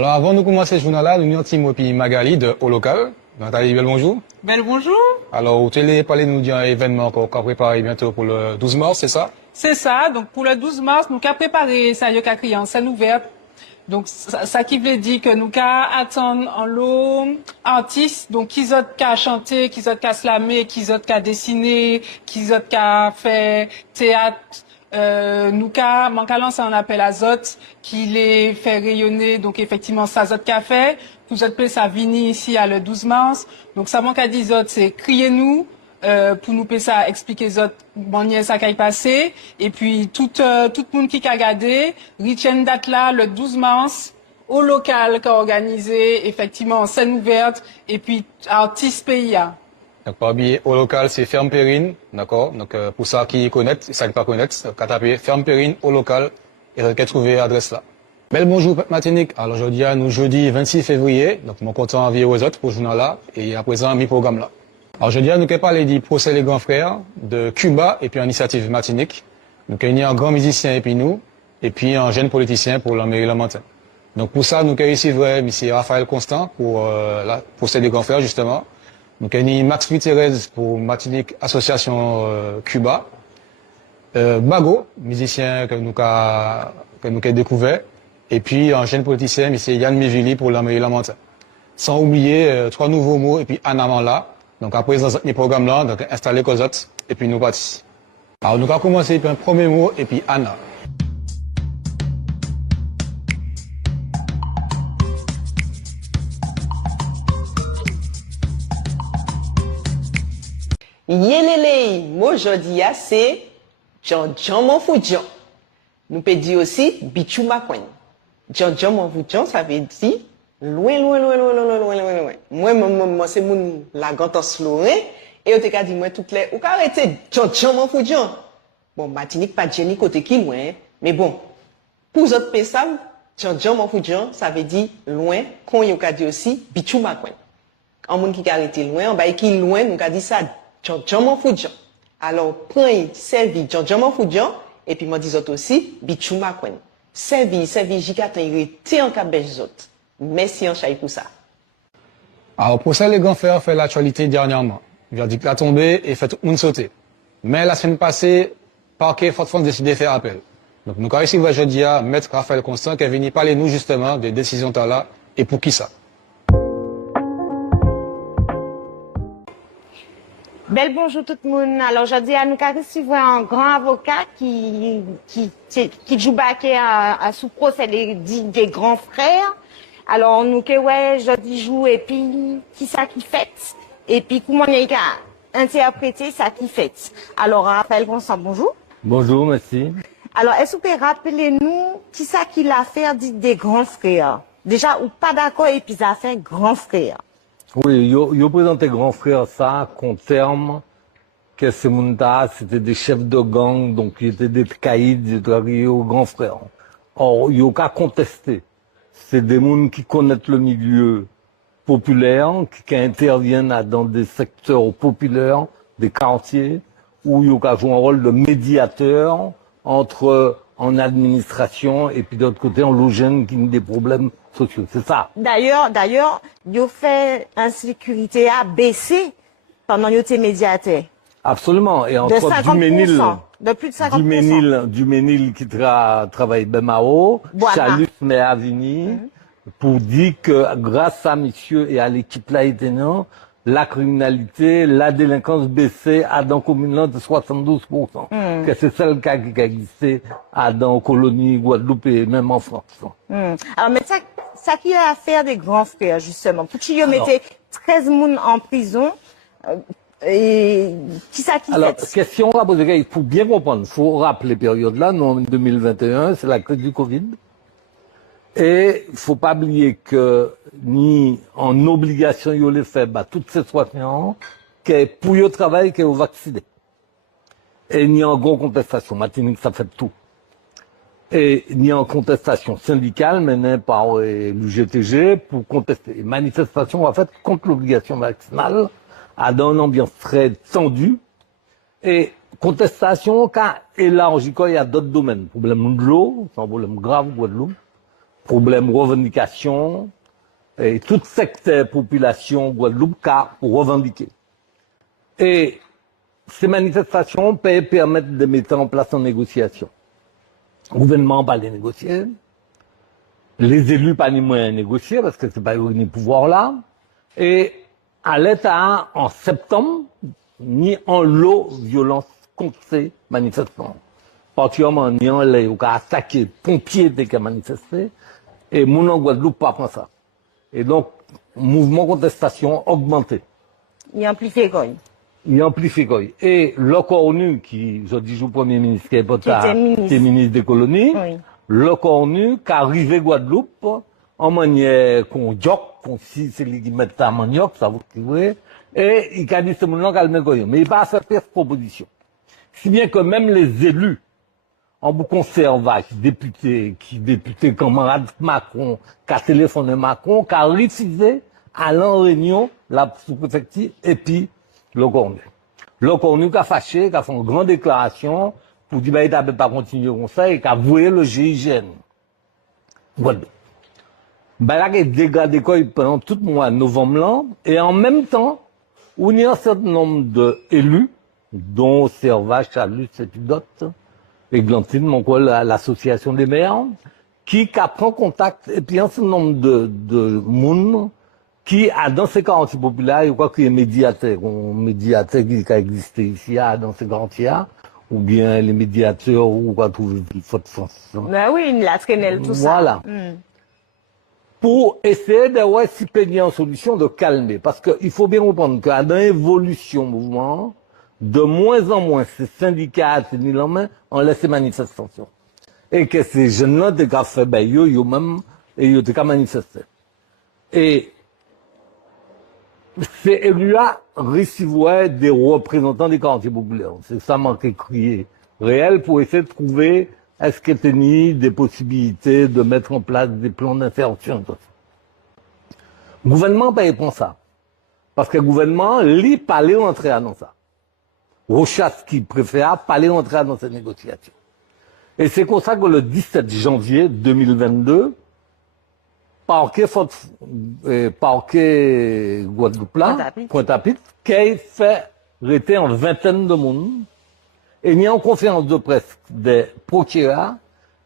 Alors avant de commencer ce journal-là, nous sommes Timo et Magali de Au Local. Nathalie, bel bonjour. Bel bonjour. Alors, vous allez parler nous d'un événement qu'on va préparer bientôt pour le 12 mars, c'est ça? C'est ça. Donc pour le 12 mars, nous avons préparé ça, nous avons en scène ouverte. Donc ça qui veut dire que nous avons attendre en lot artistes, donc qui ont qu'à chanter, qui ont qu'à slammer, qui ont qu'à dessiner, qui ont qu'à faire théâtre. Nous avons lancé un appel à Zot qui les fait rayonner, donc effectivement ça Zot qu'a fait. Vous êtes ça vini ici à le 12 mars. Donc ça manque à dire Zot, c'est criez-nous. Pour nous ça expliquer Zot bon ça qui passé et puis tout le monde qui a regardé retient date là le 12 mars au local qui a organisé effectivement en scène ouverte et puis artistes pays. Donc pas oublier Au Local, c'est Ferme Périne, d'accord? Donc pour ça qui connaissent, ça qui pas connaissent, quand tapez Ferme Périne Au Local et vous allez trouver l'adresse là. Bel bonjour Matinique. Alors aujourd'hui nous jeudi 26 février, donc mon content envie aux autres pour ce journal là et à présent mi programme là. Alors, je dis à nous qu'elle parle du procès les grands frères de Cuba et puis initiative Martinique. Donc, il y a un grand musicien et puis nous, et puis un jeune politicien pour la mairie Lamantin. Donc, pour ça, nous avons ici vrai, M. Raphaël Constant pour le procès des grands frères, justement. Donc, il y a Max Louis-Thérèse pour Martinique Association Cuba. Bago, musicien que nous avons découvert. Et puis, un jeune politicien, M. Yann Mivili pour la mairie Lamantin. Sans oublier trois nouveaux mots et puis Anna Manla. Donc après dans ce programme-là, donc installer Cosette et puis nous partis. Alors nous allons commencer par un premier mot et puis Anna. Yélélé, moi aujourd'hui c'est Jean mon Foudjan. Nous peut dire aussi Bichou Makwen. Jean mon Foudjan, ça veut dire loin. Moi, c'est mon la gantos loin. Et on te dit, moi, toutes les, ou arrêter, Jean m'en fout, Jean. Bon, Martinique, pas de génie côté qui loin. Mais bon, pour les autres personnes, Jean m'en fout, Jean, ça veut dire loin, qu'on y a dit aussi, bichou makwen. En monde qui a arrêté loin, bah, qui loin, nous a dit ça, Jean m'en fout, Jean. Alors, prends, servi, Jean m'en fout, Jean, et puis, moi, dis autres aussi, bichou makwen. Servi, j'y il était en cabège autres. Merci en chai pour ça. Alors pour ça, les grands frères fait l'actualité dernièrement. Le verdict a tombé et fait tout le monde sauter. Mais la semaine passée, parquet Fort-France décidé de faire appel. Donc nous avons ici aujourd'hui à Maître Raphaël Constant qui est venu parler nous justement des décisions là et pour qui ça. Bel bonjour tout le monde. Alors aujourd'hui, nous avons reçu un grand avocat qui joue baquet à sous procès des grands frères. Alors, nous, je dis joue, et puis, qui ça qui fait? Et puis, comment il y a interprété ça qui fait? Alors, Raphaël Constant, bonjour. Bonjour, merci. Alors, est-ce que vous pouvez rappeler nous, qui ça qui l'a fait dit des grands frères? Déjà, ou pas d'accord, et puis ça fait grand frère. Oui, yo présenté grand frère ça, qu'on terme, que ces monde-là, c'était des chefs de gang, donc ils étaient des caïds, ils travaillaient au grand frère. Or, yo qu'à contester. C'est des gens qui connaissent le milieu populaire, qui interviennent dans des secteurs populaires, des quartiers, où ils ont joué un rôle de médiateur entre en administration et puis d'autre côté en logement qui ont des problèmes sociaux. C'est ça. D'ailleurs, ils ont fait insécurité à baisser pendant qu'ils étaient médiateurs. Absolument. Et entre de 50%, de plus de 50%. Duménil qui travaille Bemao, Voilà. Chalus Méavini, pour dire que grâce à monsieur et à l'équipe là, la criminalité, la délinquance baissait à dans commune de 72%. Que c'est celle qui a existé à dans colonie Guadeloupe et même en France. Alors, mais ça qui a à faire des grands frères, justement. Pour qui mettez 13 personnes en prison, et qui ça qui alors, fait? question à poser, il faut bien comprendre, il faut rappeler période là, nous en 2021, c'est la crise du Covid. Et il faut pas oublier que ni en obligation yo les fait bah toutes ces soignants que pour yo travail que yo vacciné. Et ni en gros contestation, Martinique ça fait tout. Et ni en contestation syndicale menée par l'UGTG pour contester. Et manifestation en fait contre l'obligation vaccinale à dans une ambiance très tendue. Et contestation quand élargie quand il y a d'autres domaines, problème de l'eau, c'est un problème grave Guadeloupe. problème revendication, et tout secteur population Guadeloupe pour revendiquer. Et ces manifestations peuvent permettre de mettre en place une négociation. Le gouvernement pas les négocier, les élus pas ni moins négocier parce que c'est pas eux ni pouvoir là. Et à l'État en septembre, ni en lot violence contre ces manifestants. Particulièrement ni en l'air, ou qu'à attaquer pompiers dès qu'ils manifestaient. Et mon en Guadeloupe pas prend ça. Et donc, mouvement contestation augmenté. Il amplifie quoi? Il amplifie quoi? Et le Cornu, qui, je dis, le premier ministre, qui était ministre des colonies, Oui. le Cornu, qui arrivé Guadeloupe, en manière qu'on joque, qu'on si c'est lui qui met ça en manioc, ça vous voyez, et il a dit ce monde-là calme quoi. Mais il n'a pas fait cette proposition. Si bien que même les élus, en bout conservage, députés camarade Macron, qui a téléphoné Macron, qui a refusé à l'en réunion, la sous-préfecture, et puis, le Cornu. Le Cornu qui a fâché, qui a fait une grande déclaration, pour dire, bah, il n'avait pas continué comme ça, et qui a voué le GIGN. Guadeloupe. Ben là, il a dégradé quoi pendant tout le mois de novembre là, et en même temps, on y a un certain nombre d'élus, dont Servat, Chalus, et puis d'autres, et Glantine, mon quoi, l'association des maires, qui prend contact, et puis un certain nombre de monde, qui a dans ces quartiers populaires, je crois qu'il y a un médiateur qui a existé ici, dans ces quartiers, ou bien les médiateurs, ou quoi, tout, faute France. Ben oui, la traînelle, tout ça. Voilà. Pour essayer d'avoir si pénible en solution de calmer. Parce qu'il faut bien comprendre qu'à dans l'évolution mouvement, de moins en moins, ces syndicats, ces mis en main, on laisse ces manifestations. Et que ces jeunes-là, des gars fait, ben, yo même, et yo, des gars manifester. Et, ces élus-là recevaient des représentants des quartiers populaires. C'est ça manquait crier réel pour essayer de trouver est-ce qu'il y a des possibilités de mettre en place des plans d'intervention. Le gouvernement n'a pas ça. Parce que le gouvernement, lui, pas les rentrer dans ça. Rochas qui préfère pas les rentrer dans ces négociations. Et c'est comme ça que le 17 janvier 2022, parquet Guadeloupe, Pointe-à-Pitre, qui a fait arrêter en vingtaine de monde. Et il y a une conférence de presse des procureurs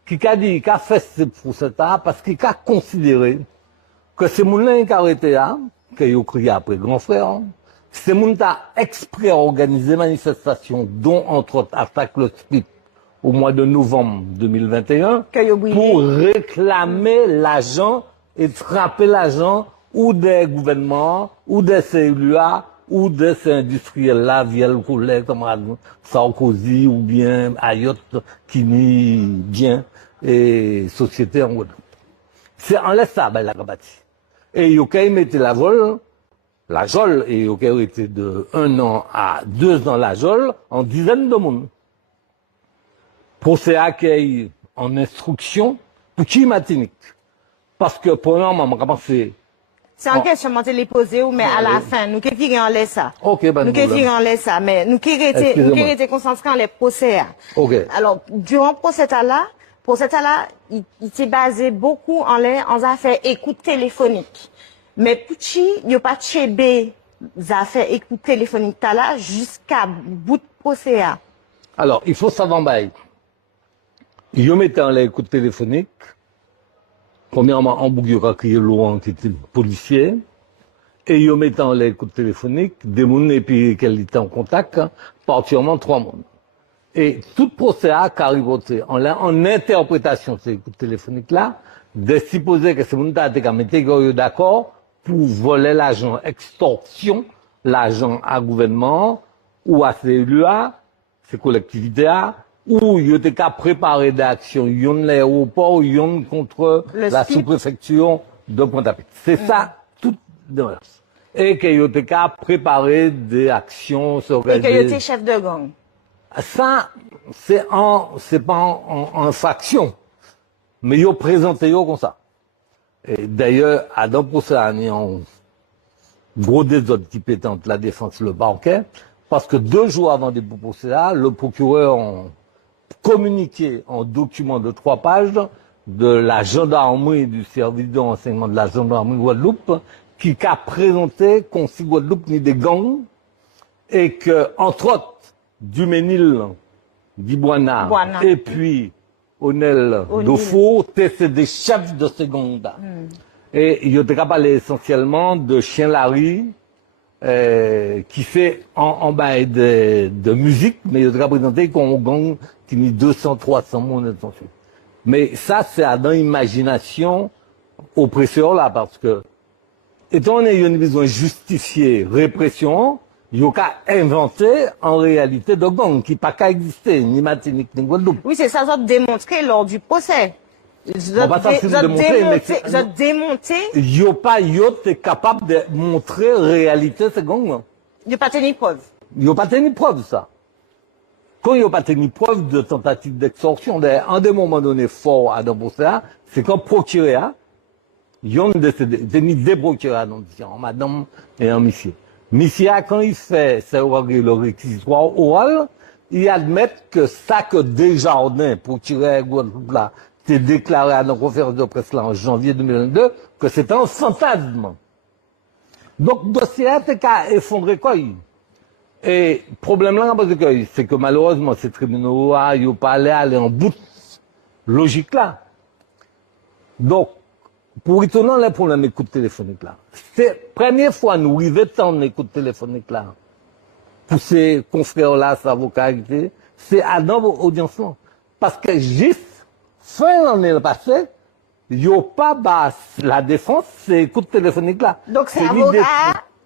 qui a dit qu'il a fait ce procès-là parce qu'il a considéré que ces gens qui ont arrêté là, qui ont crié après grand frère, ces gens qui ont exprès organisé manifestation, dont entre autres attaque le SPIT au mois de novembre 2021, pour réclamer l'argent et frapper l'argent ou des gouvernements, ou des CLUA, ou de ces industriels-là, via le collègue comme Sarkozy ou bien Ayotte, qui nie bien et société en Guadeloupe. C'est en laisse ça, ben, la Gabati. Et Yokai mettait la jole, et Yokai était de 1 an à 2 ans la jole, en dizaines de monde. Procès accueil en instruction, pour qui matinique. Parce que, premièrement, on a commencé. C'est en question de les poser, mais à la fin, nous qui virons en laisse ça. Ok, ben, nous qui virons en laisse ça, mais nous qui étions concentrés en les procès. Ok. Alors, durant le procès là, il s'est basé beaucoup en affaires écoute téléphonique. Mais Pouchi, il n'y a pas de chébé, affaires écoute téléphonique là, jusqu'à bout de procès. Alors, il faut savoir, bail. Il y a mis en l'écoute téléphonique. Premièrement, en Bouguera, qui est Laurent, qui était policier, et ils mettent en l'écoute téléphonique, des gens et puis qu'elle était en contact, particulièrement 3 mondes. Et tout procès a arrivé en interprétation de ces écoutes téléphoniques-là, de supposer que ces gens étaient d'accord pour voler l'argent extorsion, l'argent à gouvernement, ou à CLUA, ces collectivités-là, où il y a des cas préparés d'action, il y a l'aéroport, il y a contre la sous-préfecture de Pointe-à-Pitre. C'est ça, tout de même. Et qu'il y a des cas préparés des actions s'organiser. Et qu'il y a des chefs de gang. Ça, c'est pas en faction. Mais ils ont présenté comme ça. Et d'ailleurs, à dans procès, il y a un gros désordre qui pète entre la défense et le parquet, parce que 2 jours avant des procès, le procureur a communiqué en document de 3 pages de la gendarmerie, du service de renseignement de la gendarmerie Guadeloupe, qui a présenté qu'on si Guadeloupe ni des gangs, et que, entre autres, Duménil, Dibouana, et puis Onel Dofo, c'est des chefs de ces gangs-là. Et il y a parlé essentiellement de Chien Larry, qui fait en bas de musique, mais il y a présenté qu'on gang qui n'y 200, 300 monde. Mais ça, c'est dans l'imagination oppresseur là, parce que, étant donné qu'il y a une besoin de justifier répression, il y a qu'à inventer en réalité de gang qui n'a pas existé, ni Martinique, ni Guadeloupe. Oui, c'est ça, ça démontré lors du procès. On va démonter. Il n'y a pas été capable de montrer réalité ce gang. Il n'y a pas tenu preuve. Il n'y a pas tenu preuve, ça. Quand il n'y a pas tenu preuve de tentative d'extorsion, un des moments donnés forts à dans procès, c'est quand procureur, il y a des procureurs, en madame et en monsieur. Monsieur, quand il fait le réquisitoire oral, il admet que ça que Desjardins, procureur Guadeloupe là, s'est déclaré à la conférence de presse là en janvier 2022, que c'est un fantasme. Donc, le dossier a effondré quoi? Et le problème là, c'est que malheureusement, ces tribunaux, ils n'ont pas aller en bout de logique là. Donc, pour étonnant les problèmes d'écoute téléphonique là, c'est la première fois nous arrivons en écoute téléphonique là, pour ces confrères là, ces avocats, c'est à dans l'audience là. Parce que juste, fin l'année passée, il n'y a pas la défense, c'est écoute téléphonique là. Donc c'est avocat.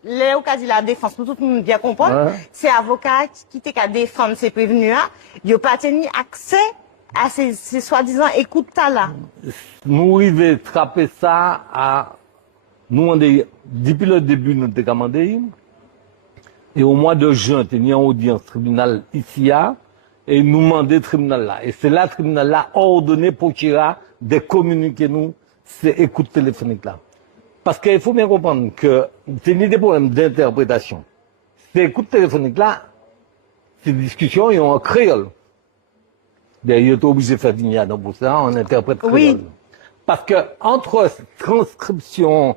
Léo qui a dit la défense, pour tout le monde bien comprendre, c'est avocat qui était qu'à défendre ses prévenus, il n'a pas tenu accès à ces soi-disant écoute là. Nous arrivons à trapper ça à nous, depuis le début, nous avons commandé. Et au mois de juin, nous avons audience tribunal ici, et nous demandons tribunal là. Et c'est là, le tribunal là, ordonné pour qu'il y ait des communiqués nous, ces écoutes téléphoniques là. Parce qu'il faut bien comprendre que c'est des problèmes d'interprétation. Ces écoutes téléphoniques là, ces discussions, ils ont un créole. D'ailleurs, il est obligé de faire venir dans ça, on interprète créole. Oui. Parce que entre transcription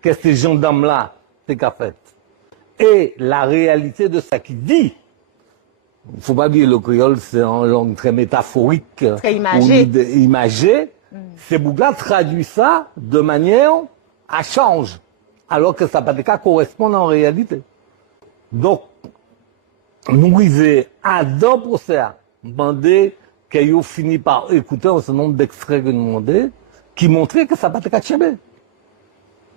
que ces gendarmes là, c'est qu'a fait, et la réalité de ça qui dit, il ne faut pas oublier le créole, c'est en langue très métaphorique, très imagée. Ces boucles-là traduisent ça de manière à change, alors que ça ne peut pas correspondre en réalité. Donc, nous arrivons à dans le procès, demander qu'ils ont fini par écouter un certain nombre d'extraits que nous demandons, qui montraient que ça ne peut pas être.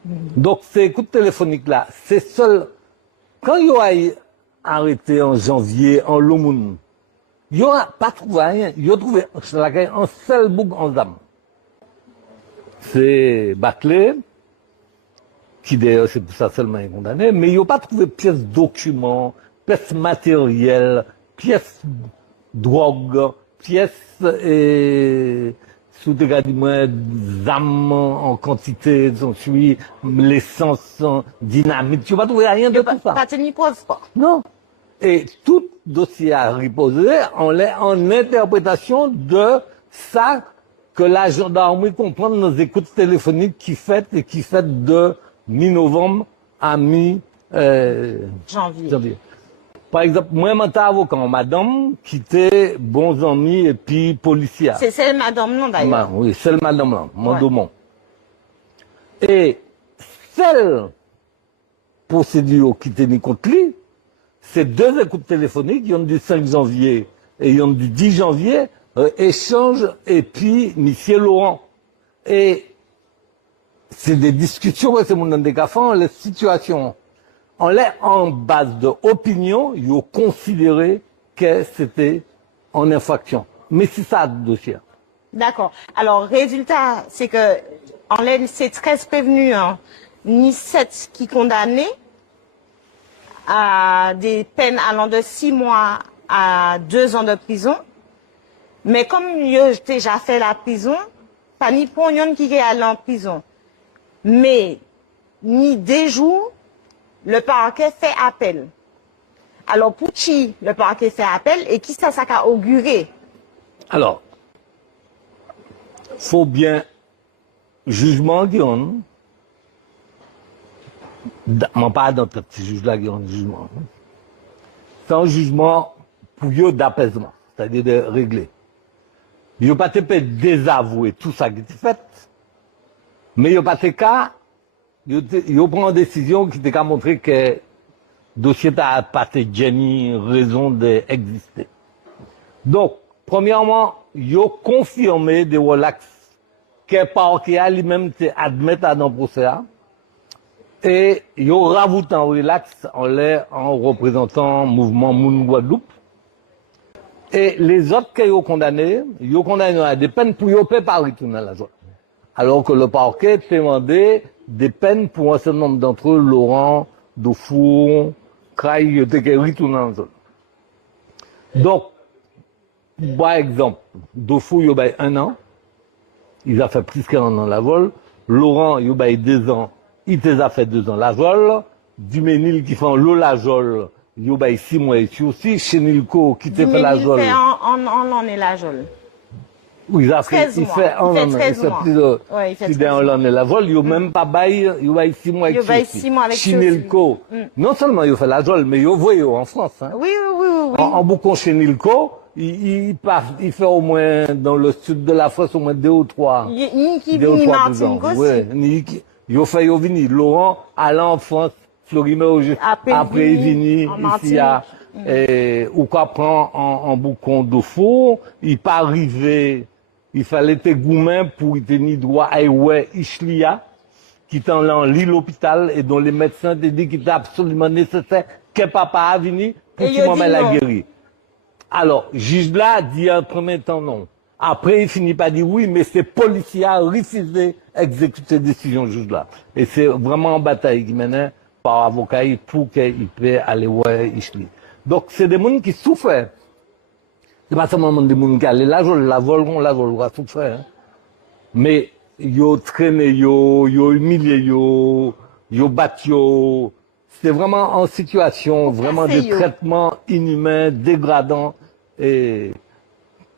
Donc, ces écoutes téléphoniques-là, c'est seul. Quand ils ont arrêté en janvier, en Lomoun, ils n'ont pas trouvé rien. Ils ont trouvé un seul bouc en dame. C'est Baclé, qui d'ailleurs, c'est pour ça seulement est condamné, mais ils n'ont pas trouvé pièces documents, pièces matérielles, pièces drogue, pièces sous des cas du moins d'âmes en quantité, l'essence, dynamite. Tu vas trouver rien de tout ça. Pas tenu preuve, quoi. Non. Et tout dossier à reposer en interprétation de ça que la gendarmerie comprend nos écoutes téléphoniques qui fait de mi-novembre à mi-janvier. Par exemple, moi, je suis avocat, madame, qui était bons amis et puis policière. C'est celle madame, non, d'ailleurs. Oui, celle madame, là, Mandomon. Et celle procédure qui était contre lui, c'est deux écoutes téléphoniques, il y en a du 5 janvier et il y en a du 10 janvier, échange et puis Monsieur Laurent. Et c'est des discussions, c'est mon des cafés, les situations. On est en base d'opinion, ils ont considéré que c'était en infraction. Mais c'est ça le dossier. D'accord. Alors, résultat, c'est que, en l'aide, c'est 13 prévenus, hein, ni 7 qui condamnés à des peines allant de 6 mois à 2 ans de prison. Mais comme ils ont déjà fait la prison, pas ni pour yon qui est allé en prison. Mais, ni des jours, le parquet fait appel. Alors, pour qui le parquet fait appel et qui ça a auguré? Alors, faut bien jugement qui on, pas dans ce petit juge là qui ont jugement. C'est un jugement pour eux d'apaisement, c'est-à-dire de régler. Ils n'ont pas été désavouer tout ça qui est fait, mais ils n'ont pas été cas, ils ont pris une décision qui était qu'à montrer que le dossier a pas Jenny raison d'exister. Donc, premièrement, ils ont confirmé des relax que le parquet lui-même admet dans le procès. Et ils ont rajouté un relax en représentant le mouvement Moun Guadeloupe. Et les autres qui ont condamné à des peines pour y pas retourner à la zone. Alors que le parquet demandait des peines pour un certain nombre d'entre eux, Laurent, Dufour, Craig, ils étaient retournés à la zone. Donc, par exemple, Dufour, il y a 1 an. Il a fait plus qu'1 an la vol. Laurent, il y a 2 ans. Il a fait 2 ans la vol. Duménil qui fait un Lolajol, il y a 6 mois ici aussi. Chenilco qui te fait la vol. Il fait en année la vol. Oui, il a fait, il fait un an. Il fait plus d'un an la vol. Il n'y a même pas bail, il y a 6 mois ici. Il y a 6 mois avec Chenilco. Non seulement il fait la vol, mais il voit en France. Hein. Oui. En boucon Chenilco, il fait au moins dans le sud de la France au moins 2 ou 3. Ni qui vit Martin aussi. Il fait vini. Laurent allant en France, Florimé après il vini ici à ou quoi prend en boucon de four, il pas arrivé, il fallait te goumen pour y tenir droit à Ishlia qui est en l'île l'hôpital et dont les médecins te dit qu'il est absolument nécessaire que papa a venu pour qu'il m'en la guéri. Alors, juge là dit en premier temps non. Après, il finit par dire oui, mais ces policiers ont refusé d'exécuter la décision juge là. Et c'est vraiment une bataille qui menait par avocat pour qu'il puisse aller voir Ishli. Donc, c'est des gens qui souffrent. C'est pas seulement des gens qui allaient la volent, souffrent. Hein. Mais, ils ont traîné, ils ont humilié, ils ont battu. C'est vraiment en situation, vraiment de traitement inhumain, dégradant. Et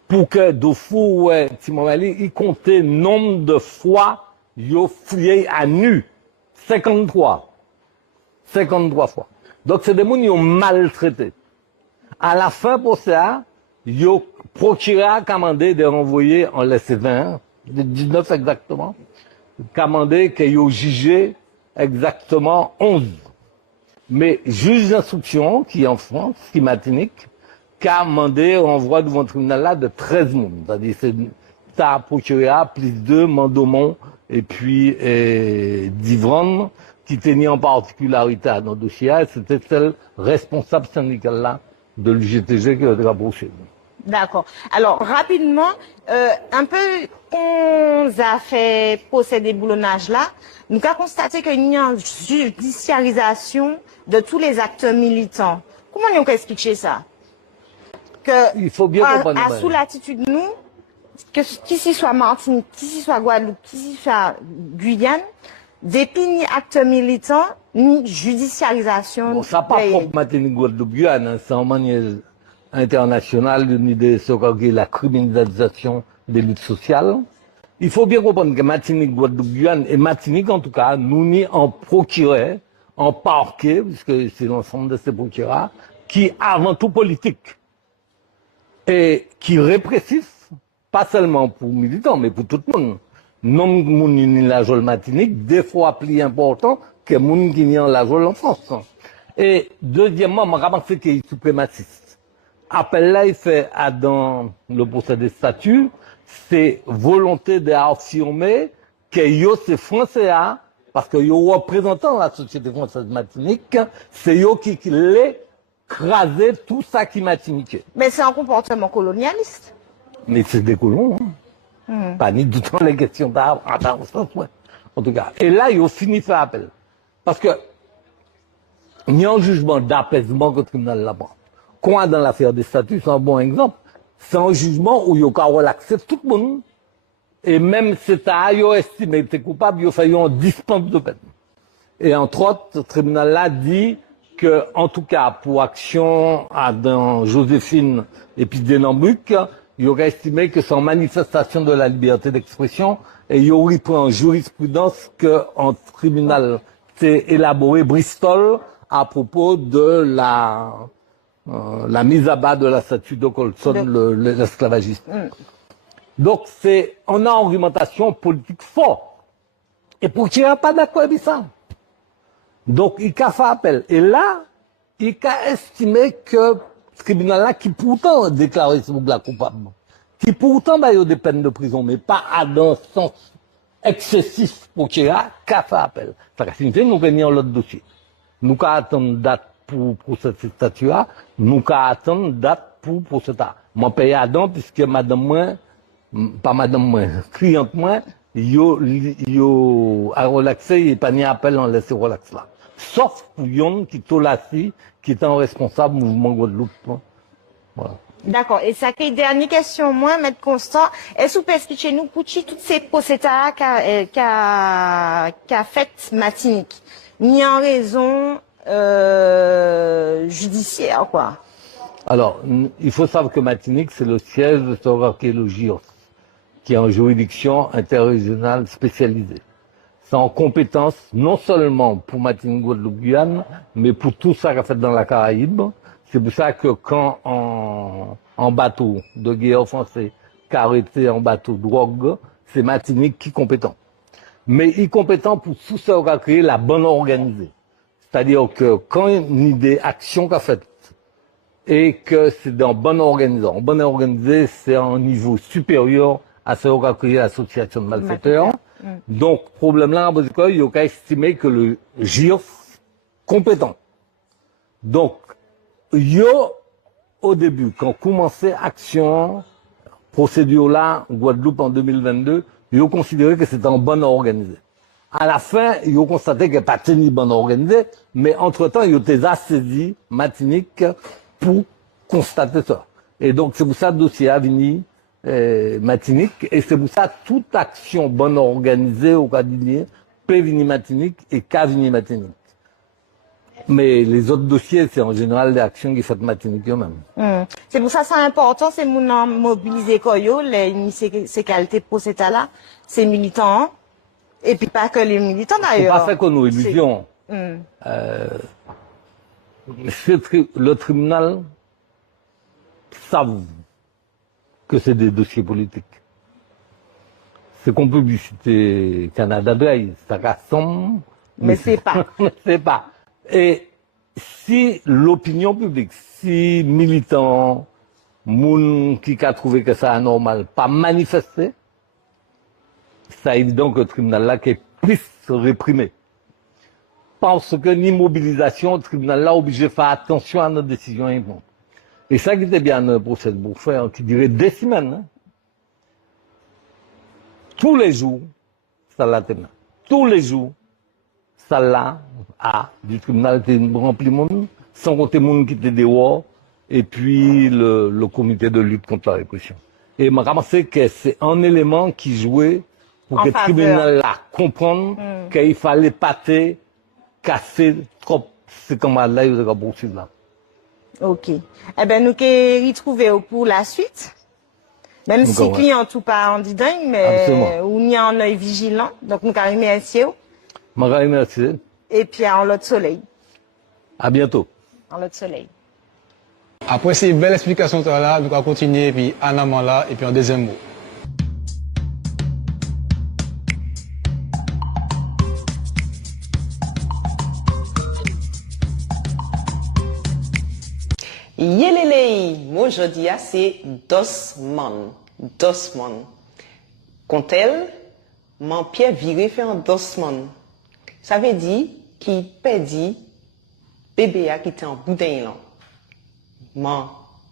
pour que Dufour, il comptait le nombre de fois il a fouillé à nu. 53 fois. Donc c'est des gens qui ont maltraité. À la fin pour ça, il a procuré à commander de renvoyer en laissé 20, de 19 exactement, commandé qu'il a jugé exactement 11. Mais juge d'instruction, qui est en France, qui est Martinique, qui a demandé renvoi devant le tribunal là de 13 monde. C'est-à-dire, c'est ta procureur, plus 2, Mandomont, et puis, Divron, qui tenait en particularité dans le dossier, c'était celle responsable syndicale là, de l'UGTG qui a été rapprochée. D'accord. Alors, rapidement, un peu, on a fait procéder boulonnage là, nous avons constaté qu'il y a une judiciarisation de tous les acteurs militants. Comment on peut expliquer ça? Que, il faut bien comprendre. Sous l'attitude nous, que qu'ici soit Martinique, qu'ici soit Guadeloupe, qu'ici soit Guyane, depuis ni acteurs militants, ni judiciarisation. Bon, ça pas propre Martinique, Guadeloupe, Guyane, c'est en manière internationale, ni de ce qu'est la criminalisation des luttes sociales. Il faut bien comprendre que Martinique, Guadeloupe, Guyane, et Martinique en tout cas, nous ni en procureur, en parquet, puisque c'est l'ensemble de ces procureurs, qui avant tout politique. Et qui répressif, pas seulement pour militants, mais pour tout le monde. Non, moun ni la jole Martinique, des fois plus important que moun qui n'y en la jole en France. Et deuxièmement, je pense qu'il est suprémaciste. Appel là, il fait dans le procès des statuts, c'est volonté d'affirmer que yo c'est français, parce que yo représentant la société française Martinique, c'est yo qui l'est craser tout ça qui Martinique. Mais c'est un comportement colonialiste. Mais c'est des colons, hein. Pas ni du tout les questions d'art, en tout cas. Et là, ils ont fini de faire appel. Parce que, il y a un jugement d'apaisement que le tribunal là-bas. Quoi dans l'affaire des statuts, c'est un bon exemple. C'est un jugement où il y a relaxé tout le monde. Et même si tu as estimé que tu es coupable, il a fallu un dispense de peine. Et entre autres, ce tribunal-là dit que, en tout cas, pour action dans Joséphine et puis Denambuc, il aurait estimé que c'est en manifestation de la liberté d'expression et il aurait pris en jurisprudence qu'en tribunal s'est élaboré Bristol à propos de la mise à bas de la statue de Colson, l'esclavagiste. Donc on a une argumentation politique forte. Et pour qu'il n'y ait pas d'accord avec ça. Donc il a fait appel. Et là, il a estimé que ce tribunal-là, qui pourtant a déclaré ce là coupable, qui pourtant a eu des peines de prison, mais pas à un sens excessif pour qu'il y ait fait appel. Ça signifie que nous gagnons l'autre dossier. Nous attendons date pour cette statut-là, nous attendons date pour procès-là. Moi, paye à don, puisque madame moi, pas madame moi, cliente moi, yo a relaxé, il n'y a pas ni appel, on laisse relax là. Sauf pour Yon qui Tolassi, qui est un responsable mouvement Guadeloupe. Voilà. D'accord. Et ça fait dernière question, moi, Maître Constant. Est-ce que vous pouvez expliquer nous, Pouchi, toutes ces procédures qu'a fait Martinique? Ni en raison, judiciaire, quoi. Alors, il faut savoir que Martinique, c'est le siège de Sauve-Archéologie, qui est en juridiction interrégionale spécialisée. C'est en compétence non seulement pour Martinique, Guadeloupe, Guyane, mais pour tout ça qu'a fait dans la Caraïbe. C'est pour ça que quand en bateau de guerre français, arrêté en bateau de drogue, c'est Martinique qui est compétent. Mais il est compétent pour tout ça qu'a créé la bonne organisée. C'est-à-dire que quand une idée, action qu'a faite, et que c'est dans bonne organisation. Bonne organisée, c'est un niveau supérieur à ce qu'a créé l'association de malfaiteurs. Donc, problème là, il y a estimé que le GIRF compétent. Donc, au début, quand on commençait action, procédure là, Guadeloupe en 2022, ils ont considéré que c'était en bonne organisée. À la fin, ils ont constaté qu'elle n'est pas tenue bonne organisée, mais entre-temps, ils ont été assaisis, Martinique, pour constater ça. Et donc, c'est pour ça que le dossier a venu Martinique, et c'est pour ça que toute action bonne organisée au Cadinier peut venir Martinique et qu'a venir Martinique. Mais les autres dossiers, c'est en général des actions qui font Martinique eux-mêmes. C'est pour ça que c'est important, c'est mon mobiliser Koyo, ces qualités pour cet là, ces militants, et puis pas que les militants d'ailleurs. C'est pas fait qu'on nous illusions. Le tribunal savent que c'est des dossiers politiques. C'est comme publicité Canada Dry, ça rassemble. Mais c'est pas. C'est pas. Et si l'opinion publique, si militants, moun qui a trouvé que c'est anormal, pas manifesté, c'est évident que le tribunal là qui est plus réprimé. Parce que l'immobilisation, le tribunal là obligé de faire attention à nos décisions. Et ça qui était bien un procès de Bourfait, qui dirait des semaines. Hein. Tous les jours, ça l'a tenu. Tous les jours, ça l'a du tribunal était rempli de monde, sans compter le monde qui était dehors, et puis le comité de lutte contre la répression. Et m'a ramassé que c'est un élément qui jouait pour que le tribunal là comprenne qu'il fallait pâter, casser trop ces camarades-là, ils ont poursuivre là. Ok. Eh ben, nous qui retrouver pour la suite. Même si client tout pas en dit dingue, mais on y a un œil vigilant. Donc, nous allons remercier. Merci. Et puis, en l'autre soleil. À bientôt. En l'autre soleil. Après ces belles explications là, nous allons continuer, puis en amont là, et puis en deuxième mot. Yelele, moi je dis c'est Dosman. Dosman. Quand elle, mon pied viré fait un Dosman. Ça veut dire qu'il perdit bébé qui était en bouteille là. Mon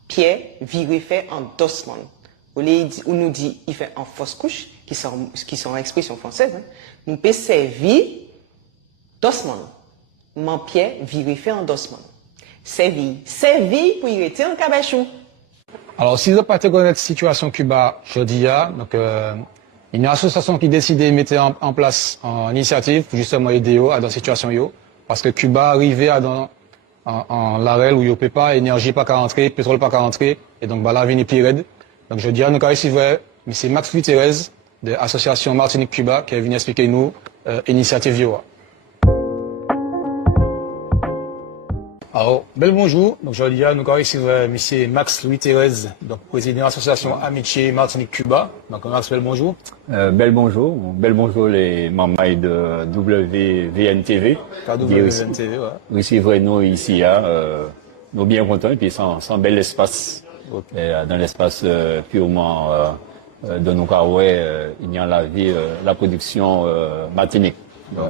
pied viré fait un Dosman. On nous dit il fait en fausse couche, qui sont expression française. Hein. Nous peut servir Dosman. Mon pied viré fait un Dosman. Servi pour y rester en cabachou. Alors, si vous n'avez pas connaître la situation Cuba, je dis, donc, une association qui décide de mettre en place une initiative pour justement aider à dans cette situation, parce que Cuba arrivait à en l'arrêt où il n'y a pas énergie pas qu'à rentrer, pétrole pas qu'à rentrer, et donc, bah, là, vient plus raide. Donc, je dis à nous, ici, M. Max Louis Thérèse, de l'association Martinique-Cuba, qui est venu expliquer nous, initiative Vioa. Alors, bel bonjour. Donc, je dis à nous, ici, M. Max Louis Thérèse, donc, président de l'association Amitié Martinique-Cuba. Donc, Max, bel bonjour. Bel bonjour les membres de WVNTV. WVNTV, ouais. Recevrez nous ici, nous bien contents, et puis sans bel espace. Okay. Dans l'espace purement de nos carouets, il y a la vie, la production Martinique. Donc,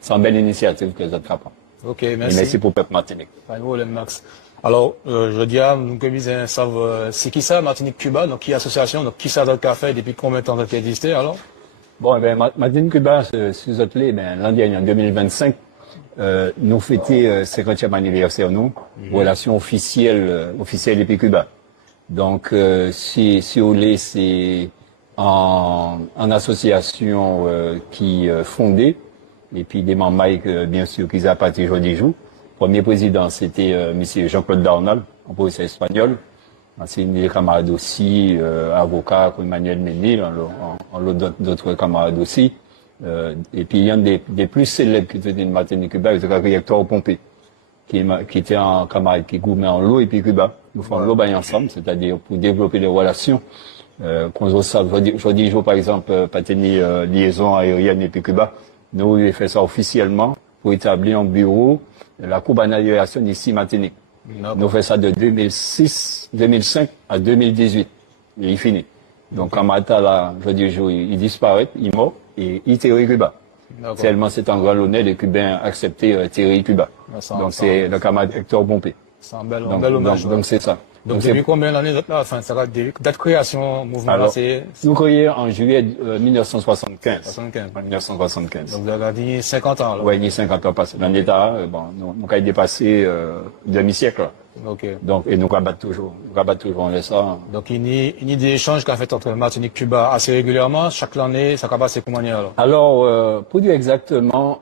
c'est une belle initiative que vous êtes capable. Ok, merci. Et merci pour le peuple Martinique. Pas de problème, Max. Alors, je dis à nous que nous savons, c'est qui ça, Martinique-Cuba, donc qui association, donc qui ça d'autre qu'a fait, depuis combien de temps ça existe alors? Bon, Martinique-Cuba, si vous êtes là, l'an dernier, en 2025, nous fêtons 50e anniversaire, nous, relation officielle depuis Cuba. Donc, si vous voulez, c'est en association qui fondée, et puis des membres bien sûr, qui ont parti jour des jours. Premier président, c'était M. Jean-Claude Darnal, en professeur espagnol. C'est des camarades aussi, avocats comme Emmanuel Ménil, d'autres camarades aussi. Et puis, il y a des plus célèbres qui étaient de Martinique-Cuba, c'était Hector Pompé, qui était un camarade qui gouvernait en l'eau et puis Cuba. Nous faisons l'eau ensemble, c'est-à-dire pour développer les relations. Qu'on se savent, aujourd'hui, par exemple, pas tenir liaison aérienne et puis Cuba. Nous avons fait ça officiellement pour établir un bureau de la Cubanalisation ici Martinique. Nous avons fait ça de 2005 à 2018. Et il finit. Donc, quand Mata, là, aujourd'hui, il disparaît, il mort, et il territ Cuba. Tellement c'est un grand honneur des Cubains accepter terrir Cuba. Donc, c'est le camarade Hector Pompé. C'est un bel hommage. Donc, c'est ça. Donc, depuis combien d'années, là, enfin, ça va, date de création, mouvement, alors, là, c'est... Nous créons en juillet 1975. 1975. Donc, vous avez dit 50 ans, là. Oui, il y a 50 ans passés. Dans l'état, bon, nous avons dépassé, demi-siècle, Ok. Donc, et nous rabattons toujours. On laisse ça. Donc, il y a des échanges qu'a fait entre Martinique et Cuba assez régulièrement. Chaque année, ça va passer comment alors? Alors, pour dire exactement,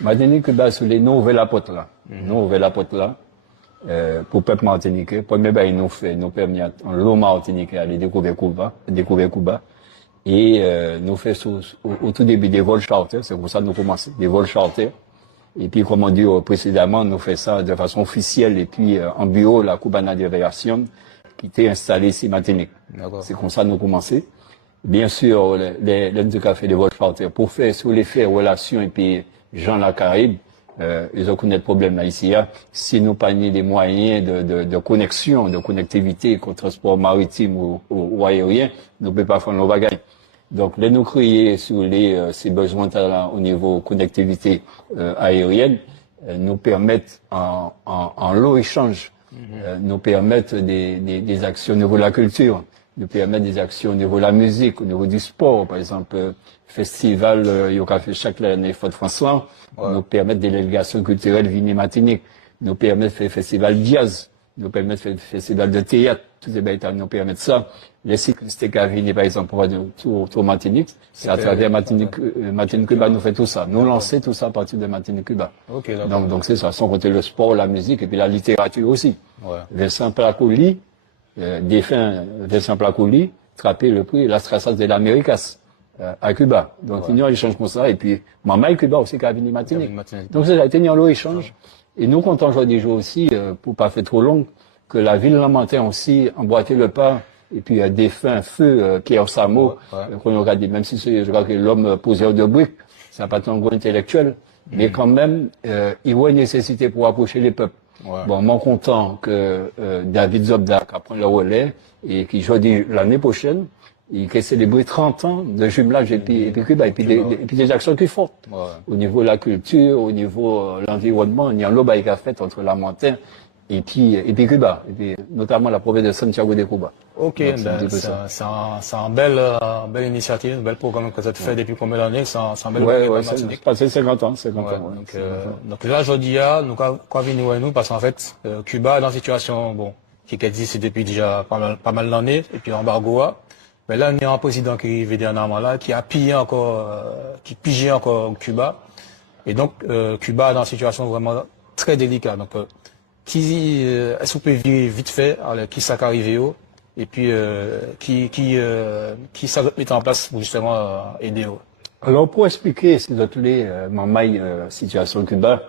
Martinique et Cuba, sur les nouvelles apôtres là. Nouvelles apôtres là. Pour le peuple martiniquais, premier bail nous permet en l'eau martiniquais aller découvrir Cuba. Et, nous fait au tout début des vols charters, c'est pour ça que nous commençons, des vols charters. Et puis, comme on dit précédemment, nous fait ça de façon officielle et puis, en bureau, la Cubana de Aviation, qui était installée ici Martinique. C'est comme ça que nous commençons. Bien sûr, les fait des vols charters pour faire, sur les faits, relations et puis, gens la Caraïbe, ils ont connu le problème là ici. Si nous pas des moyens de connexion, de connectivité, qu'au transport maritime ou aérien, nous ne pouvons pas faire nos bagages. Donc, les nous créer sur ces besoins au niveau connectivité aérienne, nous permettent en lot échange, nous permettent des actions au niveau de la culture, nous permettent des actions au niveau de la musique, au niveau du sport, par exemple, festival, il y a fait chaque année Fort-François, nous permettent des délégations culturelles Vignes Martinique, nous permettent de faire festival jazz, nous permettent de faire festival de théâtre, tous ces bêtises nous permettent ça. Les cyclistes qui viennent, par exemple, pour Martinique, c'est à travers Martinique-Cuba, nous fait tout ça. Nous lancer tout ça à partir de Martinique-Cuba. Okay, donc c'est ça, sans compter le sport, la musique et puis la littérature aussi. Ouais. Vincent Placoli, défunt Vincent Placoli, trappé le prix Las Casas de l'Américas. À Cuba. Donc, il y a un échange comme ça. Et puis, Maman et Cuba aussi qui a venu Martinique. Donc, ça a été un échange. Et nous, comptons aujourd'hui aussi, pour pas faire trop long, que la ville Lamentin aussi emboîté le pas. Et puis, défunt feu, qui est au Samo, qu'on regarde, même si je crois que l'homme poseur de briques, c'est un patron gros intellectuel. Mais quand même, il y a une nécessité pour approcher les peuples. Bon, moi, content que, David Zobda, qui prend le relais, et qui, je dis, l'année prochaine, il a célébré 30 ans de jumelage et puis Cuba, et puis des actions qui font. Au niveau de la culture, au niveau de l'environnement, il y a un lobby qui a fait entre la montagne et puis Cuba, et puis notamment la province de Santiago de Cuba. Ok, c'est un belle initiative, un bel programme que vous avez fait depuis combien d'années, c'est un bel programme. C'est passé 50 ans, donc là, aujourd'hui, nous, quoi venir nous, parce qu'en fait, Cuba est dans une situation, bon, qui existe depuis déjà pas mal d'années, et puis embargo. Mais là, il y a un président qui est dernièrement là, qui a pillé encore, qui pigeait encore Cuba. Et donc, Cuba est dans une situation vraiment très délicate. Donc, est-ce que vous pouvez vite fait, alors, qui ça arrive, et puis qui ça met en place pour justement aider. Alors, pour expliquer ces autres situation Cuba,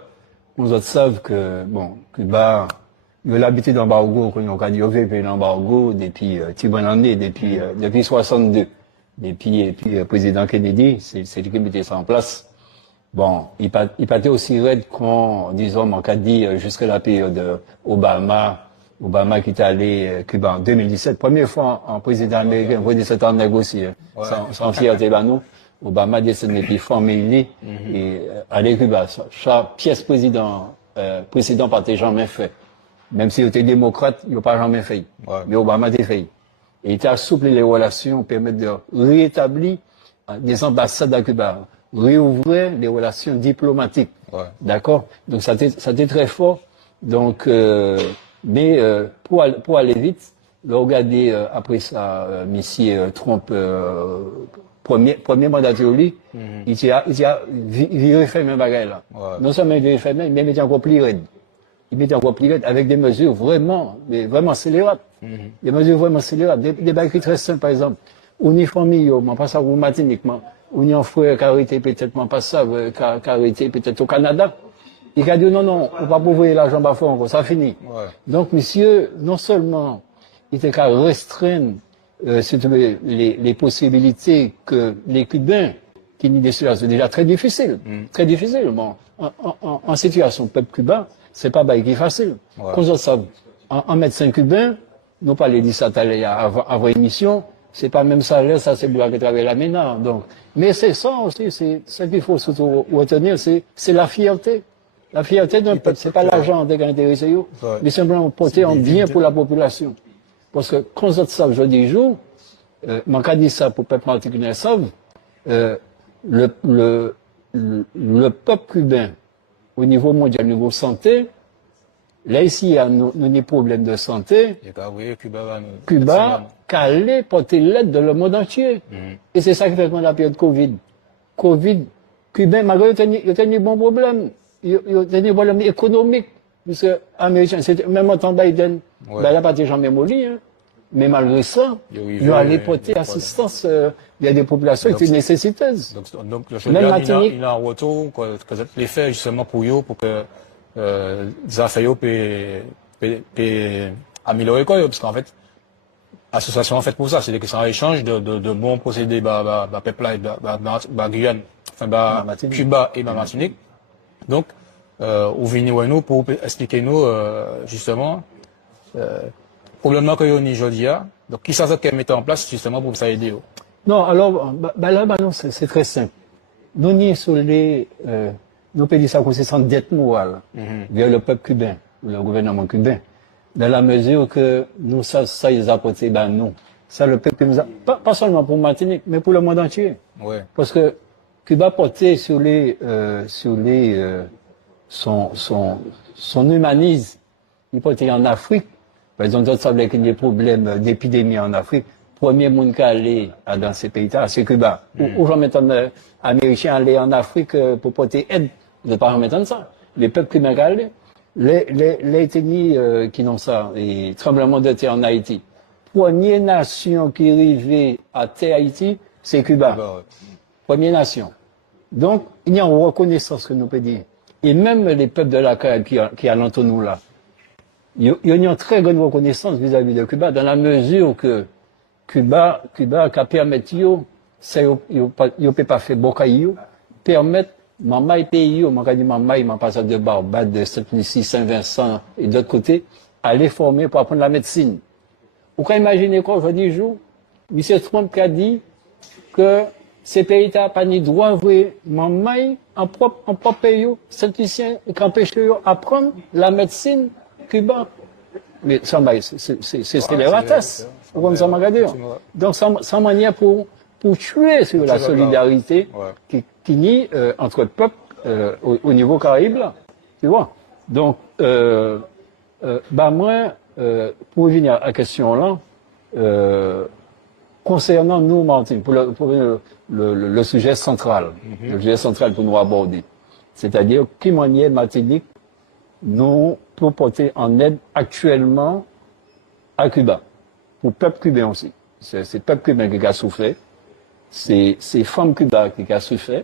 nous autres savent que, bon, Cuba, il a l'habitude d'embargo, qu'on a dit, l'embargo depuis, depuis 62. Et puis, président Kennedy, c'est lui qui mettait ça en place. Bon, il partait aussi raide qu'on, disons, on a dit, jusqu'à la période Obama qui est allé Cuba en 2017, première fois en président américain, pour 17 ans négocier, sans fierté, nous. Obama descend depuis formé et aller Cuba. Chaque pièce précédent partait jamais fait. Même s'il était démocrate, il n'a pas jamais fait. Ouais. Mais Obama a fait. Et il a assoupli les relations, permettre de rétablir des ambassades à Cuba, réouvrir les relations diplomatiques. Ouais. D'accord? Donc ça a été très fort. Donc, pour aller vite, regardez après ça, monsieur Trump, premier mandat de lui, il a viré fait même bagarre là. Ouais. Non seulement il viré fait même, mais il mettait encore plus raide. Il mettait encore plus raide avec des mesures vraiment scélérates. Des mesures vraiment scélérates. Des bagarres très simples, par exemple. Uniformie, on passe à vous matiniquement. On y en frère, carité peut-être, on passe ça, carité peut-être au Canada. Il a dit non, on va pas ouvrir l'argent bas fond encore, ça finit. Ouais. Donc, monsieur, non seulement il était qu'à restreindre les possibilités que les Cubains qui n'y des situations déjà très difficiles, bon, en situation peuple cubain, c'est pas qui est facile. Ouais. Quand on sait, en médecin cubain, nous parlons de ça avant émission, c'est pas même salaire, ça c'est pour qui travaille là maintenant. Donc, mais c'est ça aussi, c'est ce qu'il faut surtout retenir, c'est la fierté. La fierté d'un peuple, c'est pas l'argent qui est intéressé, mais simplement porter un bien pour la population. Parce que quand on sait, je dis jour, je dis ça pour le peuple particulier, le peuple cubain, au niveau mondial, au niveau santé, là ici, il y a des problèmes de santé. Cuba, allait porter l'aide de le monde entier. Et c'est ça qui fait qu'on a la période Covid. Cubain, malgré il y a des bons problèmes. Il y a des problèmes économiques. Parce que Américain, même en temps Biden, il n'a pas été jamais molli, hein. Mais malgré ça, il a allé porter assistance. Il y a des populations qui sont nécessiteuses. Donc le chômeur, il a un retour, les faits justement pour eux, pour que les affaires puissent améliorer, quoi, parce qu'en fait, l'association en fait pour ça, c'est que c'est un échange de bons procédés, peuple là, Guyane, enfin, Cuba et Martinique. Donc, vous venez nous pour expliquer nous, justement, problème que nous aujourd'hui, donc qui ça qu'elle mettait en place justement pour ça aider. Non, alors, non, c'est très simple. Nous n'y sur nous payons ça concernant dette morale vers le peuple cubain, le gouvernement cubain, dans la mesure que nous, ça ils apportent, non. Ça, le peuple nous a, pas seulement pour Martinique, mais pour le monde entier. Ouais. Parce que Cuba portait son humanisme, il portait en Afrique. Par exemple, d'autres savent qu'il y a des problèmes d'épidémie en Afrique. Premier monde qui allait dans ces pays-là, c'est Cuba. Ou j'en mettais Américains aller en Afrique pour porter aide. Vous ne pas en mettre ça. Les peuples cubains qui allaient, les ethnies qui n'ont ça, et tremblement de terre en Haïti. Première nation qui arrivait à terre Haïti, c'est Cuba. Première nation. Donc, il y a une reconnaissance que nous peut dire. Et même les peuples de la Caraïbe qui alentour nous là, il y a une très grande reconnaissance vis-à-vis de Cuba, dans la mesure que Cuba qui permet, ça, il peut pas faire beaucoup, permettre, maman pays, maman passe de Barbade, de Saint-Lucie, Saint-Vincent et d'autres côtés, aller former pour apprendre la médecine. Vous pouvez imaginer quoi, aujourd'hui, jour, M. Trump a dit que ces pays-là n'ont pas ni droit d'ouvrir maman en propre pays, Saint-Lucien, et qu'empêcher d'apprendre la médecine Cuba. Mais ça, c'est les ratasses. Comme ça, donc, sans manière pour tuer sur la solidarité qui nie entre peuples au niveau Caraïbe, là. Tu vois? Donc, moi, pour revenir à la question là, concernant nous, Martin, pour le sujet central, le sujet central pour nous aborder, c'est-à-dire qui manière Martinique nous pour porter en aide actuellement à Cuba, pour le peuple cubain aussi. C'est le peuple cubain qui a souffert. C'est femmes cubaines qui a souffert.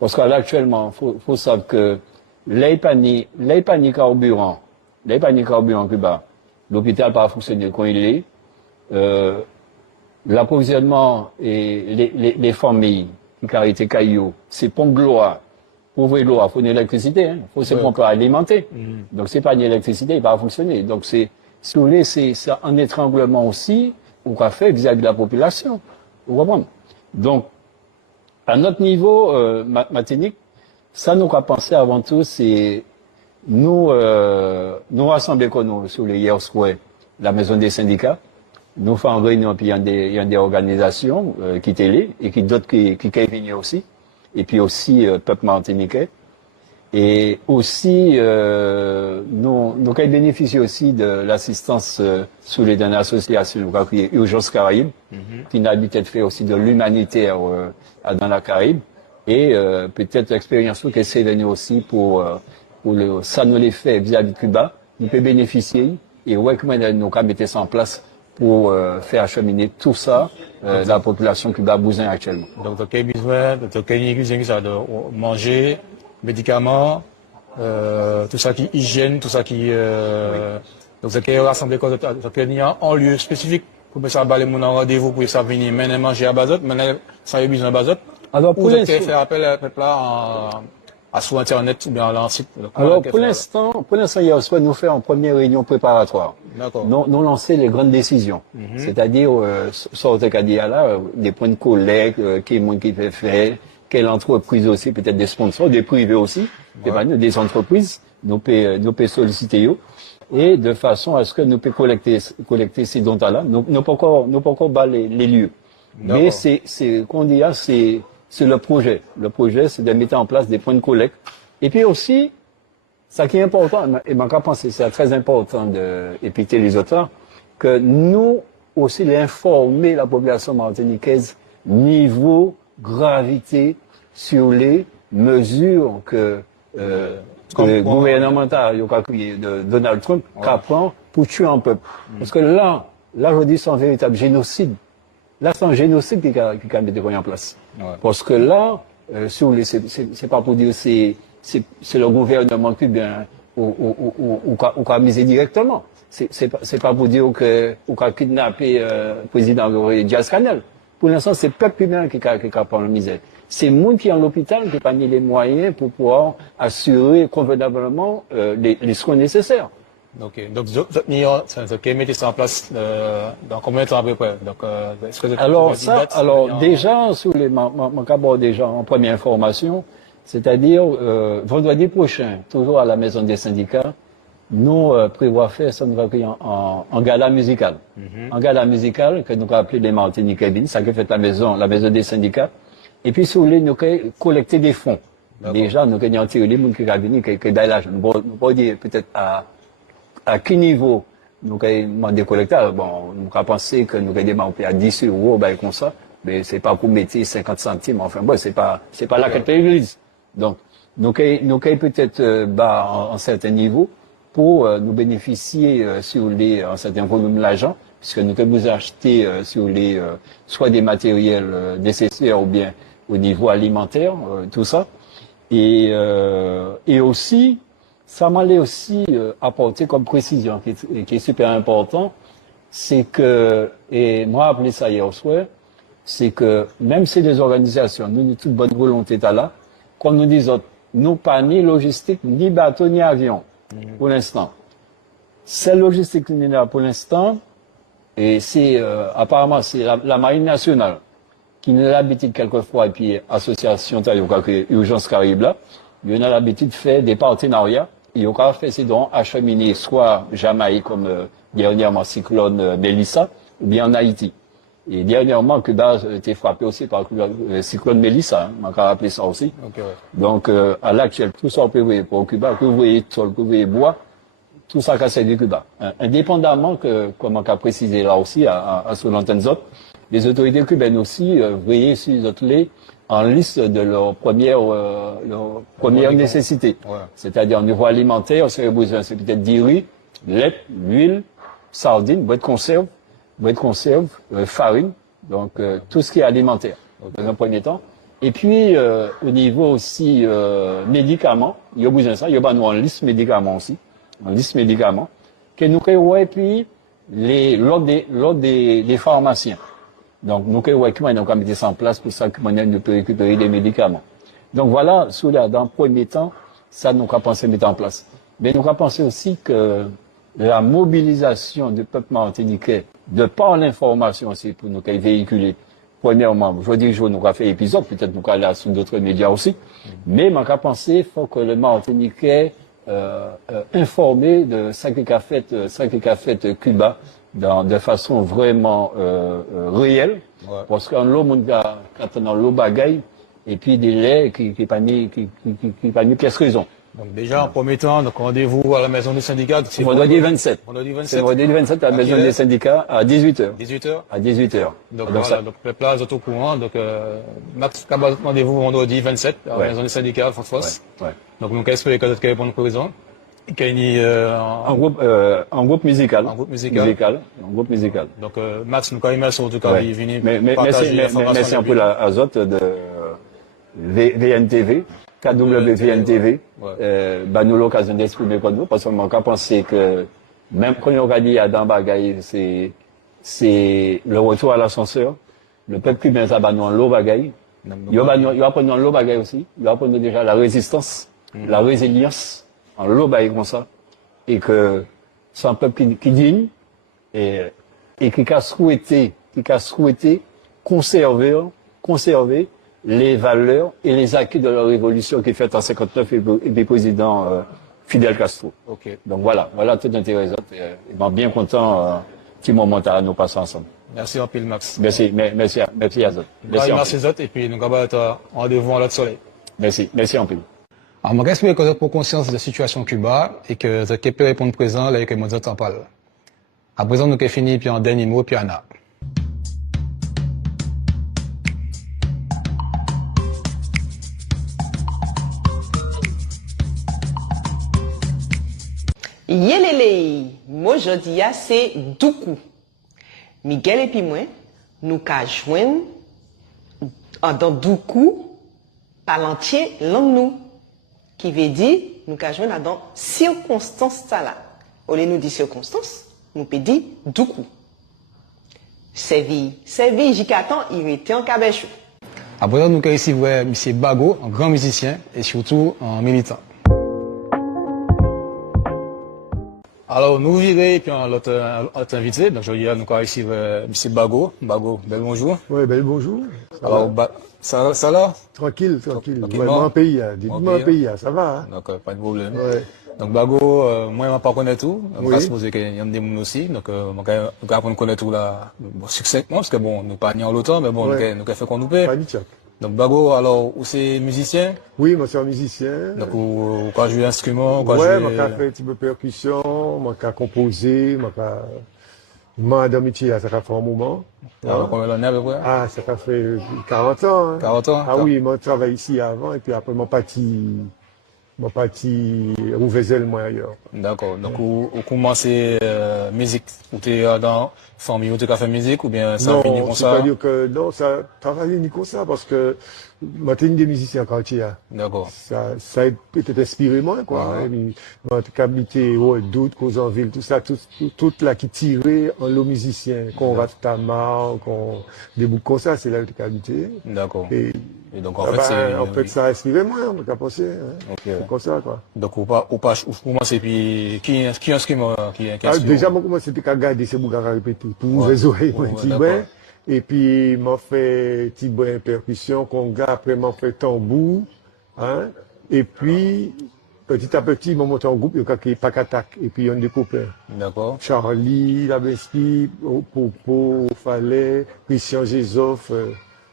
Parce qu'à actuellement, faut savoir que les paniers carburant Cuba, l'hôpital n'a pas fonctionné quand il est. L'approvisionnement et les familles qui ont été cailloux, c'est pompes l'eau. Pour ouvrir l'eau, il faut une électricité, hein. Faut ces pompes alimenter. Donc, c'est pas une électricité, il va pas fonctionner. Donc, si vous voulez, c'est un étranglement aussi, qu'on fait vis-à-vis de la population. Vous comprenez? Donc, à notre niveau, Martinique, ça nous a pensé avant tout, c'est nous rassembler comme nous sur les hier soir, la maison des syndicats. Nous faisons une réunion, puis il y a des organisations qui étaient là, et qui d'autres qui viennent aussi. Et puis aussi peuple martiniquais. Et aussi, nous avons bénéficié aussi de l'assistance sous les dernières associations, qui est Urgence Caraïbe, qui n'a peut-être fait aussi de l'humanitaire dans la Caraïbe. Et peut-être l'expérience qui est venue aussi pour ça nous les fait vis-à-vis de Cuba, nous peut bénéficier. Et ouais, comment nous avons mis ça en place pour faire acheminer tout ça, la population cubaine a besoin actuellement. Donc, tu as besoin de manger, médicaments, tout ça qui hygiène, tout ça qui... Donc, tu as rassemblé en lieu spécifique pour ça aller mon rendez-vous pour ça venir maintenant manger à Bazot, maintenant ça a besoin de Bazot. Alors, pour l'instant, faire appel à peuple à sur Internet ou bien à site. Alors, pour l'instant, hier soir, nous faisons une première réunion préparatoire. D'accord. Nous lancer les grandes décisions. C'est-à-dire, sortir là, des points de collecte, quel monde qui fait faire, quelle entreprise aussi, peut-être des sponsors, des privés aussi, des entreprises, nous peut solliciter eux. Et de façon à ce que nous peut collecter ces dons-là. Nous pas encore bas les lieux. Mais qu'on dit, c'est le projet. Le projet, c'est de mettre en place des points de collecte. Et puis aussi, ça qui est important, et je pense que c'est très important d'épiter les auteurs, que nous aussi informer la population martiniquaise niveau gravité sur les mesures que gouvernementales de Donald Trump prend pour tuer un peuple. Parce que là, je dis c'est un véritable génocide. Là, c'est un génocide qui a mis en place. Ouais. Parce que là, c'est pas pour dire c'est le gouvernement cubain ou qu'a misé directement. C'est pas pour dire ou qu'a kidnappé le président Diaz-Canel. Pour l'instant, c'est le peuple cubain qui a pas la misère. C'est le monde qui est en l'hôpital qui n'a pas mis les moyens pour pouvoir assurer convenablement les soins nécessaires. Ok, donc mettez ça en place dans combien de temps à peu près? Donc, est-ce que déjà déjà en première information, c'est-à-dire vendredi prochain, toujours à la maison des syndicats, nous prévoyons faire ça en gala musical, en gala musical que nous avons appelé les Martiniquais, ça qui fait la maison des syndicats, et puis si vous voulez nous collecter des fonds. Déjà nous avons tiré les gens qui ont venu qui ont l'argent, nous dire peut-être à quel niveau nous avons demandé collecteur. Bon, nous avons pensé que nous avons demandé à 10 €, ben, comme ça. Mais c'est pas pour mettre 50 centimes. Enfin, bon, c'est pas là qu'elle paye l'église. Donc, nous avons peut-être, en certain niveau pour nous bénéficier sur un certain volume d'argent, puisque nous avons acheté sur soit des matériels nécessaires ou bien au niveau alimentaire, tout ça. Et aussi, ça m'allait aussi apporter comme précision qui est super important, c'est que, et moi appelé ça hier soir, c'est que même si les organisations, nous de toute bonne volonté là, comme nous disons, nous pas ni logistique, ni bateau, ni avion, pour l'instant. C'est logistique qui est là pour l'instant, et c'est apparemment c'est la Marine nationale qui n'a l'habitude quelquefois, et puis association Urgence Caraïbe là, il a l'habitude de faire des partenariats. Il a fait ces dons acheminés soit Jamaïque comme dernièrement cyclone Melissa, ou bien en Haïti. Et dernièrement, Cuba a été frappé aussi par le cyclone Melissa, on va rappeler ça aussi. Okay, ouais. Donc à l'actuel, tout ça on peut voir pour Cuba, que vous voyez sol, que vous voyez bois, tout ça a servi Cuba. Indépendamment que, comme on a précisé là aussi à sur l'antenne ZOP, les autorités cubaines aussi voyaient sur les autres en liste de leurs premières nécessités. Ouais. C'est-à-dire au niveau alimentaire, on serait besoin, c'est peut-être du riz, lait, l'huile, sardines, boîte de conserve, boîte de conserve, farine, donc tout ce qui est alimentaire, donc, dans un premier temps. Et puis, au niveau aussi médicaments, il y a besoin de ça, il y a nous en liste médicaments aussi, en liste médicaments, que nous créons et puis l'ordre des pharmaciens. Donc, nous créons qui nous avons mis ça en place pour ça que nous peut récupérer des médicaments. Donc voilà, dans le premier temps, ça nous avons pensé mettre en place. Mais nous avons pensé aussi que la mobilisation du peuple martiniquais, de par l'information aussi, pour nous véhiculer. Premièrement, je dis nous avons fait épisode, peut-être nous allons aller sur d'autres médias aussi. Mais je pense qu'il faut que le Martiniquais informé de ce qu'a fait Cuba de façon vraiment réelle. Ouais. Parce qu'en l'eau, quand on a l'eau bagaille, et puis des laits qui pas mis pièce raison. Donc déjà, en premier temps, donc rendez-vous à la maison du syndicat. C'est vendredi 27. Vendredi 27. C'est vendredi 27 à la maison des syndicats à 18h. 18h. À 18h. Donc voilà, donc les places au courant. Donc Max Cabal, rendez-vous vendredi 27 à la maison du syndicat Fos. Ouais. Donc nous espérons que vous répondre présent. Qu'il y a en groupe musical. En groupe musical. En groupe musical. Donc Max, nous quand en tout cas, ouais. il vient merci un peu à Azot de VNTV. KWVNTV, nous l'occasion d'exprimer comme nous, parce qu'on m'a pensé que même quand on a dit à Dan Bagaille, c'est le retour à l'ascenseur. Le peuple cubain, ça nous en l'eau bagaille. Il va prendre en l'eau bagaille aussi. Il va prendre déjà la résistance, la résilience, en l'eau bagaille comme ça. Et que c'est un peuple qui digne et qui a souhaité conserver les valeurs et les acquis de la révolution qui est faite en 59 et des présidents Fidel Castro. Okay. Donc voilà tout intérêt. Je suis bien content petit moment à nous passer ensemble. Merci en pile Max. Merci Azot. Merci Azot et puis nous avons un rendez-vous en l'autre soleil. Merci en pile. Alors, je espère que vous avez conscience de la situation Cuba et que vous avez pu répondre présent là et que nous en parle. À présent, nous avons fini puis en dernier mot puis Anna. Yelele, moi je dis c'est Doukou. Miguel et puis moi, nous ka joindre dans Doukou par l'entier langue nous, qui veut dire nous ka joindre dans circonstance ça là. Au lieu nous dire circonstance, nous peut dire Doukou. Servi Jikatan, il était en cabèche. Après, nous avons ici M. Bago, un grand musicien et surtout un militant. Alors, nous virons et puis l'autre invité. Donc, je dis, nous avons ici M. Bago. Bago, bel bonjour. Oui, bel bonjour. Alors, ça là? Tranquille. Vraiment un pays, dites-moi un pays, ça va. Hein? Donc, pas de problème. Ouais. Donc, Bago, moi, je ne pas connaître tout. Je vais supposer qu'il y a des gens aussi. Donc, nous avons connaître tout là, succinctement, parce que bon, nous pas en longtemps, mais bon, nous avons fait qu'on nous paie. Donc, Bago, alors, où c'est musicien? Oui, moi, c'est un musicien. Donc, où quand je joue instrument, ouais, moi, j'ai fait un petit peu de percussion, moi, j'ai composé, moi, j'ai d'amitié, ça fait un moment. Alors, combien d'années à peu près? Ah, ça fait 40 ans. Hein. 40 ans? Ah oui, moi, je travaille ici avant, et puis après, mon parti Rouvezel, moi, ailleurs. D'accord. Donc, vous commencez musique? Ou tu es dans famille où tu as fait musique ou bien ça finit comme ça? Non, c'est-à-dire que non, ça travaille ni comme ça parce que moi, t'es une des musiciens en quartier. D'accord. Ça a peut-être inspiré moi, quoi. Et puis, moi, t'es habité, doute, cause en ville, tout ça, tout là qui tirait en l'eau musicien, qu'on rate ta marque, qu'on des boucles comme ça, c'est là où t'es habité. D'accord. Et donc, en fait, c'est. En fait, ça a inspiré moi, on peut penser. Hein. Okay. C'est comme ça, quoi. Donc, vous commencez, puis, qui instrument, qui déjà, moi, comment c'était qu'à garder, c'est pour répéter. Pour les oreilles, et puis, m'a fait petit brin percussion, conga, après m'a fait tambour, hein. Et puis, petit à petit, m'a monté en groupe, il y a Pakatak, et puis on des copains. D'accord. Charlie, Labinski, Popo, Fallet, Christian Gézoff,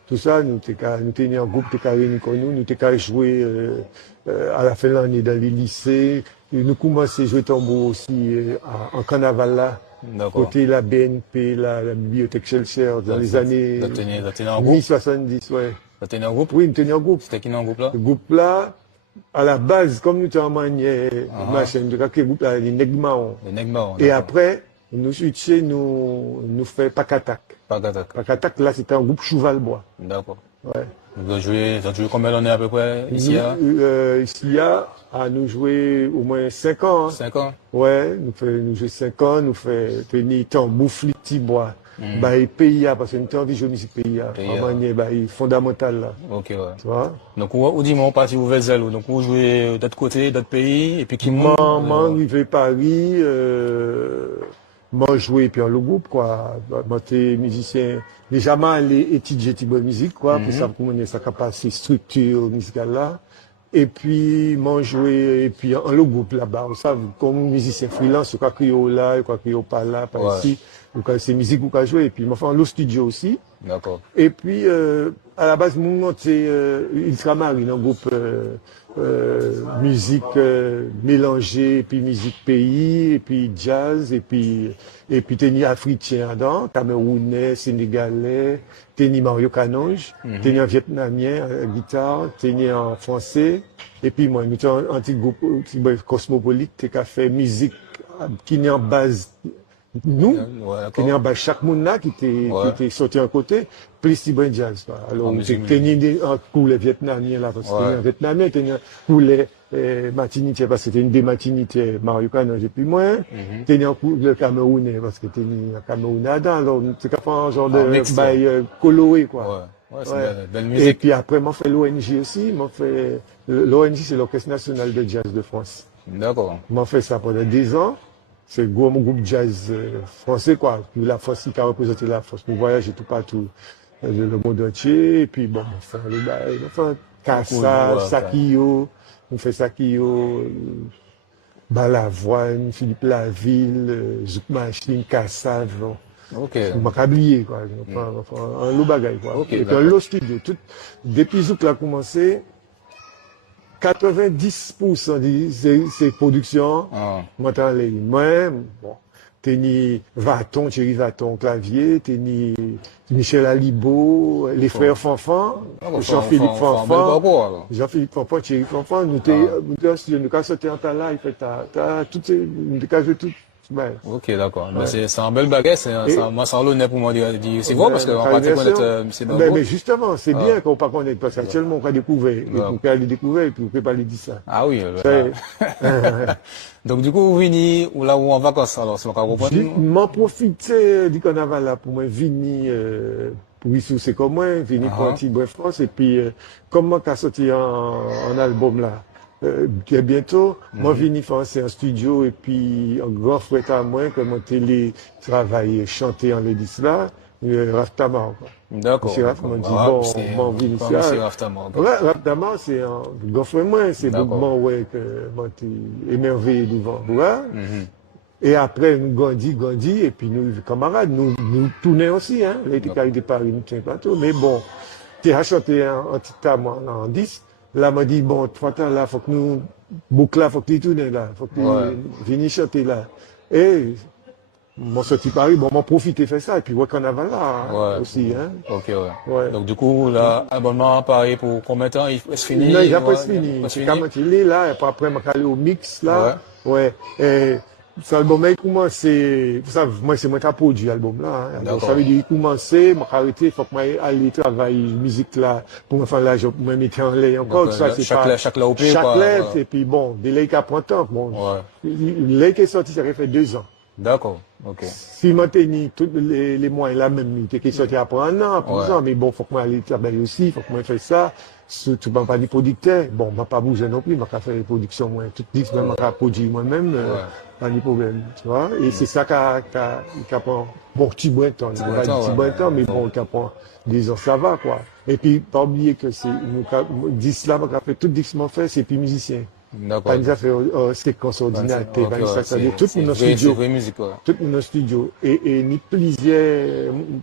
tout ça, nous tenions en groupe, nous réunis comme nous t'es joué, à la fin de l'année dans les lycées. Et nous commençons à jouer tambour aussi, en carnaval là. Côté la BNP, la bibliothèque Schellcher, dans les années 1070, ouais. Vous tenez en groupe? Oui, nous tenions en groupe. C'était qui dans le groupe là? Le groupe là, à la base, comme nous étions en manière, machin, le groupe là, les Negmaon. Les Negmaon. Et après, nous switcher, nous fait Pakatak. Pakatak. Pakatak, là, c'était un groupe Cheval-Bois. D'accord. Ouais. Vous avez joué combien d'années à peu près ici? Ici, nous joué au moins 5 ans. Hein. 5 ans? Ouais, nous joué 5 ans, nous fait tenir temps, bouffer petit bois. Bah, et PIA, parce que nous avons envie de jouer musique PIA. En manière, bah, fondamentale, là. Ok, ouais. Tu vois? Donc, où dis-moi, on partit, vous Vezzel, donc, vous jouez d'autres côtés, d'autres pays, et puis qui monte? Moi, arrivé Paris, moi, joué, puis en le groupe, quoi. Moi, t'es musicien. Déjà, moi, aller étudier de musique, quoi, pour ça, pour mener sa capacité structure musicale, là. Et puis, moi, joué, et puis, en le groupe, là-bas, vous savez, comme musicien freelance, quoi, criot là, quoi, criot pas là, pas ici. Donc, c'est musique, vous jouer, et puis, moi, en le studio aussi. D'accord. Et puis, à la base, mon nom, c'est Ultramarine, un groupe musique mélangée, et puis musique pays, et puis jazz, et puis tennis africain dedans, camerounais, sénégalais, tennis Mario Canonge, tennis en vietnamien, guitare, tennis en français, et puis moi, nous sommes un petit groupe cosmopolite qui a fait musique qui n'est en base nous, qui est en bas chaque monde là qui était sorti à côté, plus de jazz. Alors, tenir un coup les Vietnamiens là, parce que c'était un Vietnamien, tenir pour les Martiniquais, parce que c'était une des Martiniquais, Mario Canonge, et puis moi, tenir un coup le Camerounais, parce que tenir un Camerounais là-dedans, alors, c'est qu'à faire un genre de bail coloré, quoi. Ouais, c'est belle musique. Et puis après, moi, fait l'ONG aussi, l'ONG, c'est l'Orchestre National de Jazz de France. D'accord. Moi, fait ça pendant 10 ans. C'est mon groupe jazz français, quoi. Puis la France qui a représenté la France. Nous voyageons tout partout, le monde entier. Et puis, bon, on fait le bail, enfin, Kassa, Sakio, on fait Sakio, Balavoine, Philippe Laville, Zouk Machine, Kassa, ok. Macablier, quoi. Un lot bagaille, quoi. Ok, et puis un lot studio. Depuis Zouk a commencé, 90% de ces productions, moi, bon, Teni Vaton, Thierry Vaton, clavier, Teni Michel Alibo, les frères Fanfan, Jean-Philippe Fanfan, Thierry Fanfan, nous avons sorti en ta live, toutes ces, nous avons joué tout. Ok, d'accord. Ouais. C'est un bel bagage, moi, c'est un l'honneur pour moi de dire, c'est bon, parce qu'on va pas connaître, c'est bon. Mais justement, c'est bien qu'on ne pas connaître, parce qu'actuellement, on peut découvrir, on peut aller découvrir, et puis on peut pas aller dire ça. Ah oui, donc, du coup, vous venez, ou là où en vacances, alors, c'est le cas, vous comprenez? M'en profiter du carnaval, là, pour moi, venir, pour y c'est comme moi, venir pour un petit bref France, et puis, comment qu'a sorti un album, là? Bientôt, moi, vini faire un studio, et puis, un grand frère à moi, comme télé travaille, chanter en l'édis là, Raftamar, quoi. D'accord. C'est Raftamar, dit, bon, moi, vini ça. C'est Raftamar. Ouais, Raftamar, c'est un grand frère moi, c'est beaucoup, ouais, que, moi, t'es émerveillé devant, ouais. Et après, nous grandis, et puis nous, camarades, nous tournons aussi, hein, les carrés de Paris, nous tiens pas tout, mais bon, t'es à chanter un petit à moi, en 10. Là, m'a dit, bon, là, faut que nous, boucle là, faut que tu tournes là, faut que tu viennes chanter là. Et, mon sorti Paris, bon, m'en profiter faire ça, et puis, ouais, carnaval là, aussi, hein. Ok, ouais. Donc, du coup, là, abonnement Paris pour combien de temps, il se finit? Non, il a presque fini. C'est quand il est là, et puis après, m'a calé au mix, là. Ouais. Et, cet album il commence, vous savez, moi c'est moi qui ai produit l'album là. Hein. Ça veut dire il commence, moi arrêter, il faut que moi aller travailler musique là pour me faire l'argent, pour me mettre en l'air encore. Donc, ça c'est pas chaque lettre, et puis bon, des lettres qui prend temps. Bon, les qui est sorti, ça fait 2 ans. D'accord. Ok. Si moi tenais tous les moyens là même, il était sorti après 1 an, après 2 ans, mais bon, faut que moi aller travailler aussi, il faut que moi fasse ça. Surtout pas des producteurs, bon, m'a pas bougé non plus, m'a faire les productions moi, tout dit, m'a produit moi-même. Pas de problème, tu vois. Et c'est ça qui prend bon petit bout de temps, mais bon, qui prend 10 ans, ça va, quoi. Et puis, pas oublier que c'est, nous, 10 là, on a fait tout 10 m'en fait, c'est puis musicien. D'accord. Pas nous a fait, séquence ordinateur, c'est-à-dire tout le monde studio. Tout le monde studio. Et ni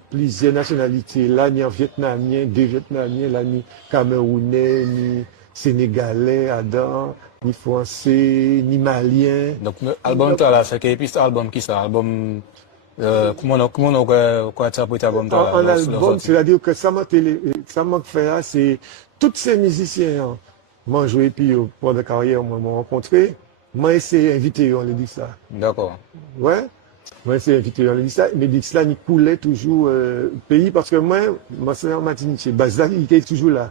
plusieurs nationalités, là, ni en vietnamien, des vietnamiens, là, ni camerounais, ni sénégalais, Adam, ni français, ni malien. Donc, l'album, là, c'est quel album qui ça? Album, comment on a interprété l'album? Un album, c'est-à-dire que ça m'a fait là, c'est, tous ces musiciens, m'ont joué, puis, pour la carrière, m'ont rencontré, m'ont essayé d'inviter, on les dit ça. D'accord. Ouais. Moi, c'est invité dans l'Église, mais l'Église il coulait toujours pays parce que moi, c'est en Martinique, c'est Bazar, il était toujours là.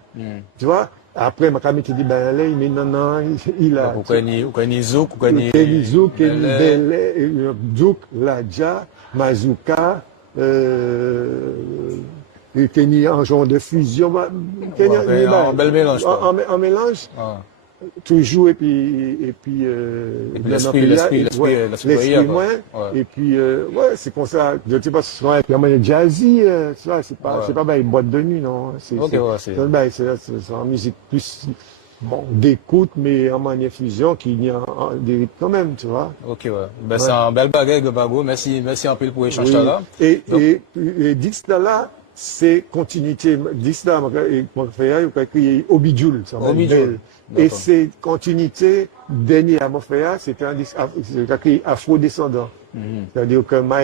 Tu vois? Après, ma caméra dit, ben, là, mais non, il a. Vous connaissez Zouk, vous connaissez. Kenny Zouk, Kenny Belé, Zouk, Ladja, Mazuka, Kenny en genre de fusion. Kenny, Un bel mélange. En mélange. Ah. Toujours, et puis l'esprit moins, ouais. et puis, ouais, c'est comme ça, je sais pas si c'est un jazzy, ça, c'est pas une boîte de nuit, non, c'est en musique plus, bon, d'écoute, mais en manière fusion, qu'il y a des rythmes quand même, tu vois. Ok, ouais. Ben, c'est un bel bagage, Bago. Merci un peu pour l'échange là. Et Dixta là, c'est continuité. Dixta, mon frère, il a créé Obidjoul, ça va belle. Et c'est continuité, dernier à mon frère, c'était un disque, afro-descendant. C'est-à-dire que m'a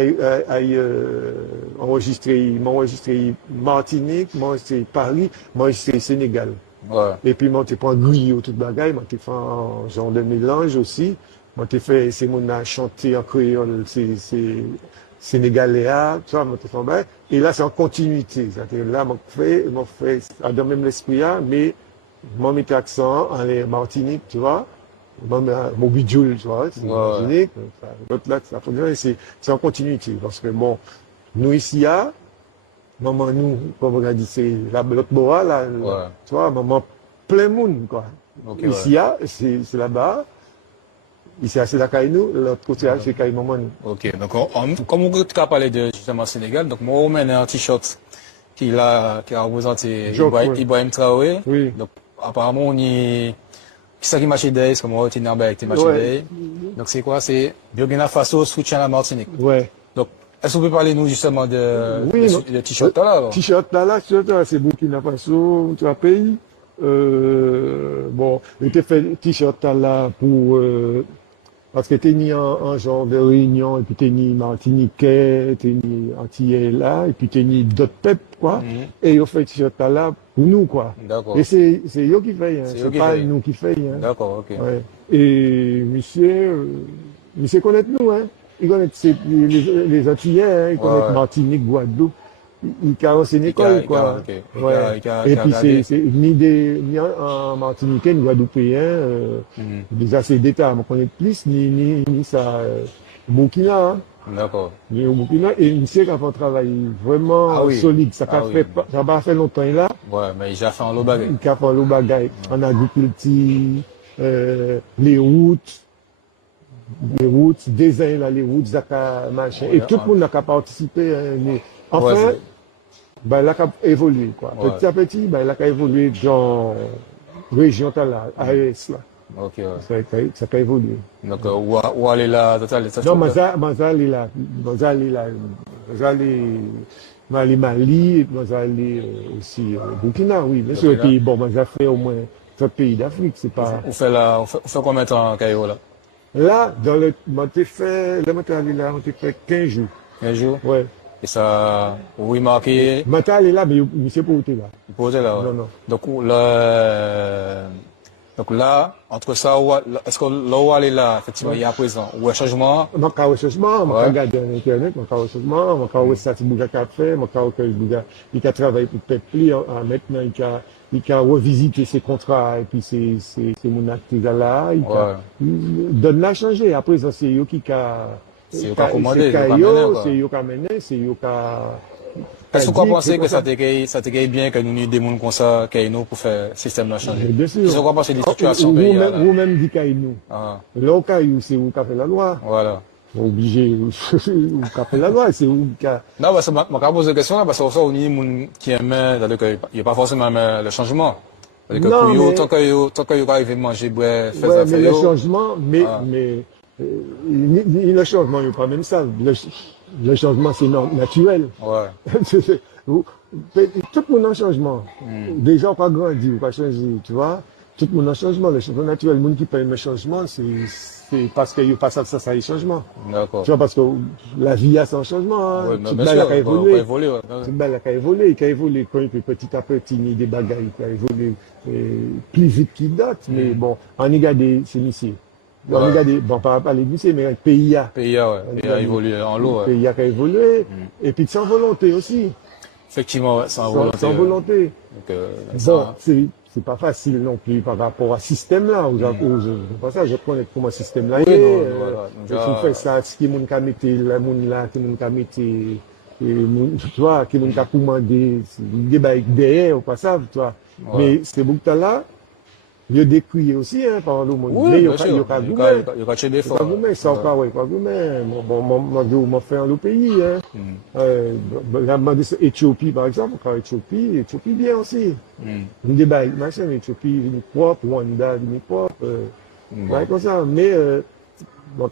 enregistré Martinique, m'a enregistré Paris, m'a enregistré Sénégal. Ouais. Et puis, moi, tu prends Guyot, toute bagaille, moi, tu fais un genre de mélange aussi. Moi, tu fais, c'est mon a chanté en créole, c'est sénégalais, tu vois, moi, tu fais un bail. Et là, c'est en continuité. C'est-à-dire, là, mon frère, dans même l'esprit, mais, moi, mes accent en Martinique, tu vois. Mon bidjoul, tu vois, c'est Martinique. L'autre là, c'est en continuité. Parce que bon, nous ici, maman, nous, comme on a dit, c'est l'autre bois, là, tu vois, maman, plein monde, quoi. Okay, ici, c'est là-bas. Ici, c'est la Caïnou, l'autre côté, c'est Caïnou, maman. Ok, donc, comme on a parlé de, justement, Sénégal, donc, moi, on met un t-shirt qui a représenté Ibrahim Traoré. Oui. Donc, apparemment, on y, ça qui marche d'ailleurs, c'est comme on retient avec tes matchs d'ailleurs. Donc, c'est quoi? C'est Burkina Faso soutient la Martinique. Ouais. Donc, est-ce que vous pouvez parler, nous, justement, de t-shirt là? T-shirt là, c'est Burkina Faso, tu as pays. Bon, il était fait t-shirt là pour, parce que t'es ni en genre de réunion, et puis t'es ni martiniquais, t'es ni antillais là, et puis t'es ni d'autres peuples, quoi. Et ils ont fait t-shirt là pour nous, quoi. D'accord. Et c'est eux qui fait, hein. C'est pas nous qui fait, hein. D'accord, ok. Ouais. Et monsieur connaît nous, hein. Il connaît les antillais, hein. Il connaît Martinique, Guadeloupe. Il caresse une école, quoi. Ouais. Et puis c'est ni en Martiniquais, ni Guadeloupéen, déjà c'est d'État, on connaît plus, ni ça, Burkina, hein. D'accord. Ni au Burkina, et monsieur qui a fait un travail vraiment solide. Ça n'a pas fait longtemps là. Ouais, mais il a fait un lot bagaille. Il a fait un lot bagaille. En agriculture, les routes, design là, les routes, Zaka, machin. Et tout le monde n'a qu'à participer, hein. Enfin, ben, là, qu'a évolué, quoi. Petit à petit, ben, là, qu'a évolué dans région, là, AES, là. Ok, ouais. Ça a évolué. Donc, où aller là, total, ça non, Mazal est là. Mali, Mazal est aussi Burkina, oui, bien sûr. Et puis, bon, Mazal fait au moins 3 pays d'Afrique, c'est pas. On fait combien de temps, Caïro, là? Là, dans le matériel là, on t'a fait 15 jours. 15 jours? Ouais. Et ça, oui, marqué. Matal est là, mais il sait pas où t'es là. Il peut là, ouais. Non. Donc là, entre ça, est-ce que là où aller là, effectivement, il y a à présent, ou un changement? Mon cas au changement, mon cas regarder sur Internet, mon cas au changement, mon cas où ça c'est Bouga qu'a fait, mon cas où il a travaillé pour Pepli, maintenant il a revisité ses contrats, et puis c'est mon artisan là, il donne la changer. Après ça, c'est eux qui a, c'est eux qui a commandé, c'est eux qui a mené, c'est eux qui a. Est-ce que vous pensez que ça t'égaye bien que nous ayons des gens comme ça, nous pour faire le système de changer? Bien sûr. Est-ce que vous pensez des situations pays là? Vous-même dit nous. Là, au Caillou, c'est vous qui a fait la loi. Voilà. Obligé, vous qui a fait la loi, c'est vous qui a. Non, parce que je pose la question là, parce que ça, on y a des gens qui aiment, il n'y a pas forcément le changement. Non, tant que vous arrivez à manger, boire, faire ça. Mais le changement, le changement, il n'y a pas même ça. Le changement, c'est naturel. Ouais. Tout le monde en changement. Déjà, on pas grandi, on pas changé, tu vois. Tout le monde en changement. Le changement naturel, le monde qui paye le changement, c'est parce qu'il n'y a pas ça, y changement. D'accord. Tu vois, parce que la vie a son changement. Hein. Tout le monde a évolué. Tout le monde a évolué. Quand il peut petit à petit, il y a des bagailles qui a évolué plus vite qu'il date. Mais bon, on y regarde, c'est ici. On Ouais. regarde, bon, pas les lycées, mais le pays a. Pays a, ouais. Pays a évolué en l'eau, Le ouais. pays a évolué. Et puis sans volonté aussi. Effectivement, ouais, sans volonté. Sans ouais. volonté. Donc, Bon, ça, c'est pas facile non plus par rapport à ce système-là. Pas ça, je connais comment ce système-là Oui, est. non, voilà. Donc, Tu déjà- fais ça, ce qui moun ka mette, la moun là, qui moun ka mette, tu vois, qui moun ka commander, il débat derrière, au passage, tu vois. Ouais. Mais c'est beaucoup là, il y a des cris aussi, hein, par le monde. Oui, Mais il y bien a sûr. pas Il y a pas de Il défaut. pas gourmet, ça pas, ouais, pas gourmet. Bon, fait dans le pays, hein. La Éthiopie, par exemple, quand Éthiopie bien aussi. Une débat, machin, Éthiopie, une propre, Rwanda, une propre, ouais, comme ça. Mais, bon,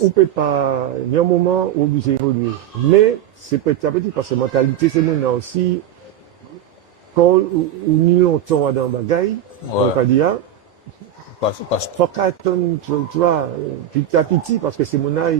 on peut pas, il y a un moment où obligé d'évoluer. Mais, c'est petit à petit, parce que la mentalité, c'est maintenant aussi, quand on est longtemps dans le bagaille, on va dire, faut qu'attendre, tu vois, petit à petit, parce que c'est mon âge,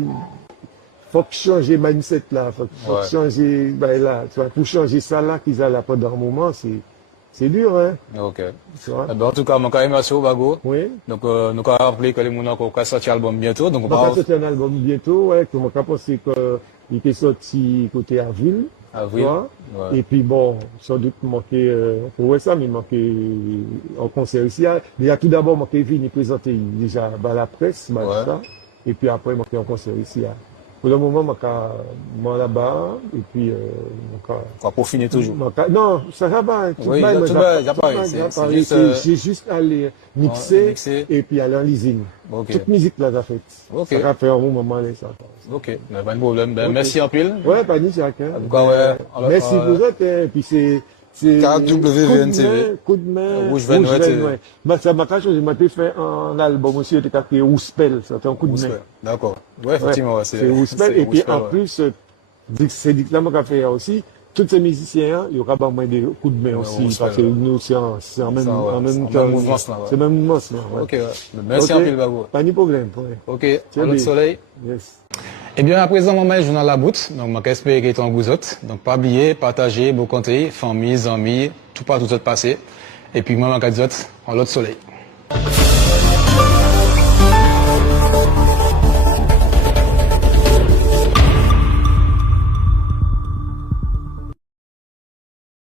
faut que changer mindset là, faut que changer, ben là, tu vois, pour changer ça là, qu'ils a là pendant un moment, c'est dur, hein. Ok. Tu vois? Eh ben, en tout cas, mon carré, merci au Bago. Oui. Donc, nous avons rappelé que les gens ont sorti l'album bientôt. Donc, on On va va sortir un album bientôt, ouais, que mon cas pensé qu'il est sorti côté avril. avril. Tu vois? Ouais. Et puis bon, sans doute manquer, pour ça, mais manquer en concert ici. Déjà, tout d'abord, manquer venir présenter déjà bah, la presse, bah, Ouais. ça. Et puis après, manquer en concert ici. Pour le moment, moi là-bas, et puis, Quoi, pour finir toujours. non, ça va. Oui, tout va, y a pas, c'est juste, J'ai juste aller mixer, mixer. et puis aller en leasing. Ok. Toute musique là, ça fait. Ok. Ça va faire un bon moment, là, ça. Ok, mais pas de problème. Ben, Ok. merci en pile. Ouais, pas ni chacun. En tout cas, ouais. Merci pour vous, et puis c'est KWVNTV. Coup de main. Rouge Vent Noir TV. Ouais. Ça m'a caché, m'a fait un album aussi, c'était capté Rouspel, c'était un coup de main. D'accord. Ouais, effectivement, ouais, C'est Rouspel, et puis Rouspel, en ouais. plus, c'est dit que là, m'a fait aussi, tous ces musiciens, il y aura pas moins des coups de main aussi, Rouspel, parce que ouais. nous, c'est en même, Ça, ouais. en même C'est en temps. même mouvement, là, ouais. C'est même mouvement, là, ouais. Ok, ouais. Merci Ok. en pile, Bago. Pas de problème, ouais. Ok, à l'autre soleil. Yes. Eh bien, à présent, maman, je suis dans la boute. Donc, je espère qu'il est en vous autres. Donc, pas oublier, partager, vous compter, famille, amis, tout pas tout autre passé. Et puis, moi, je dis en l'autre soleil.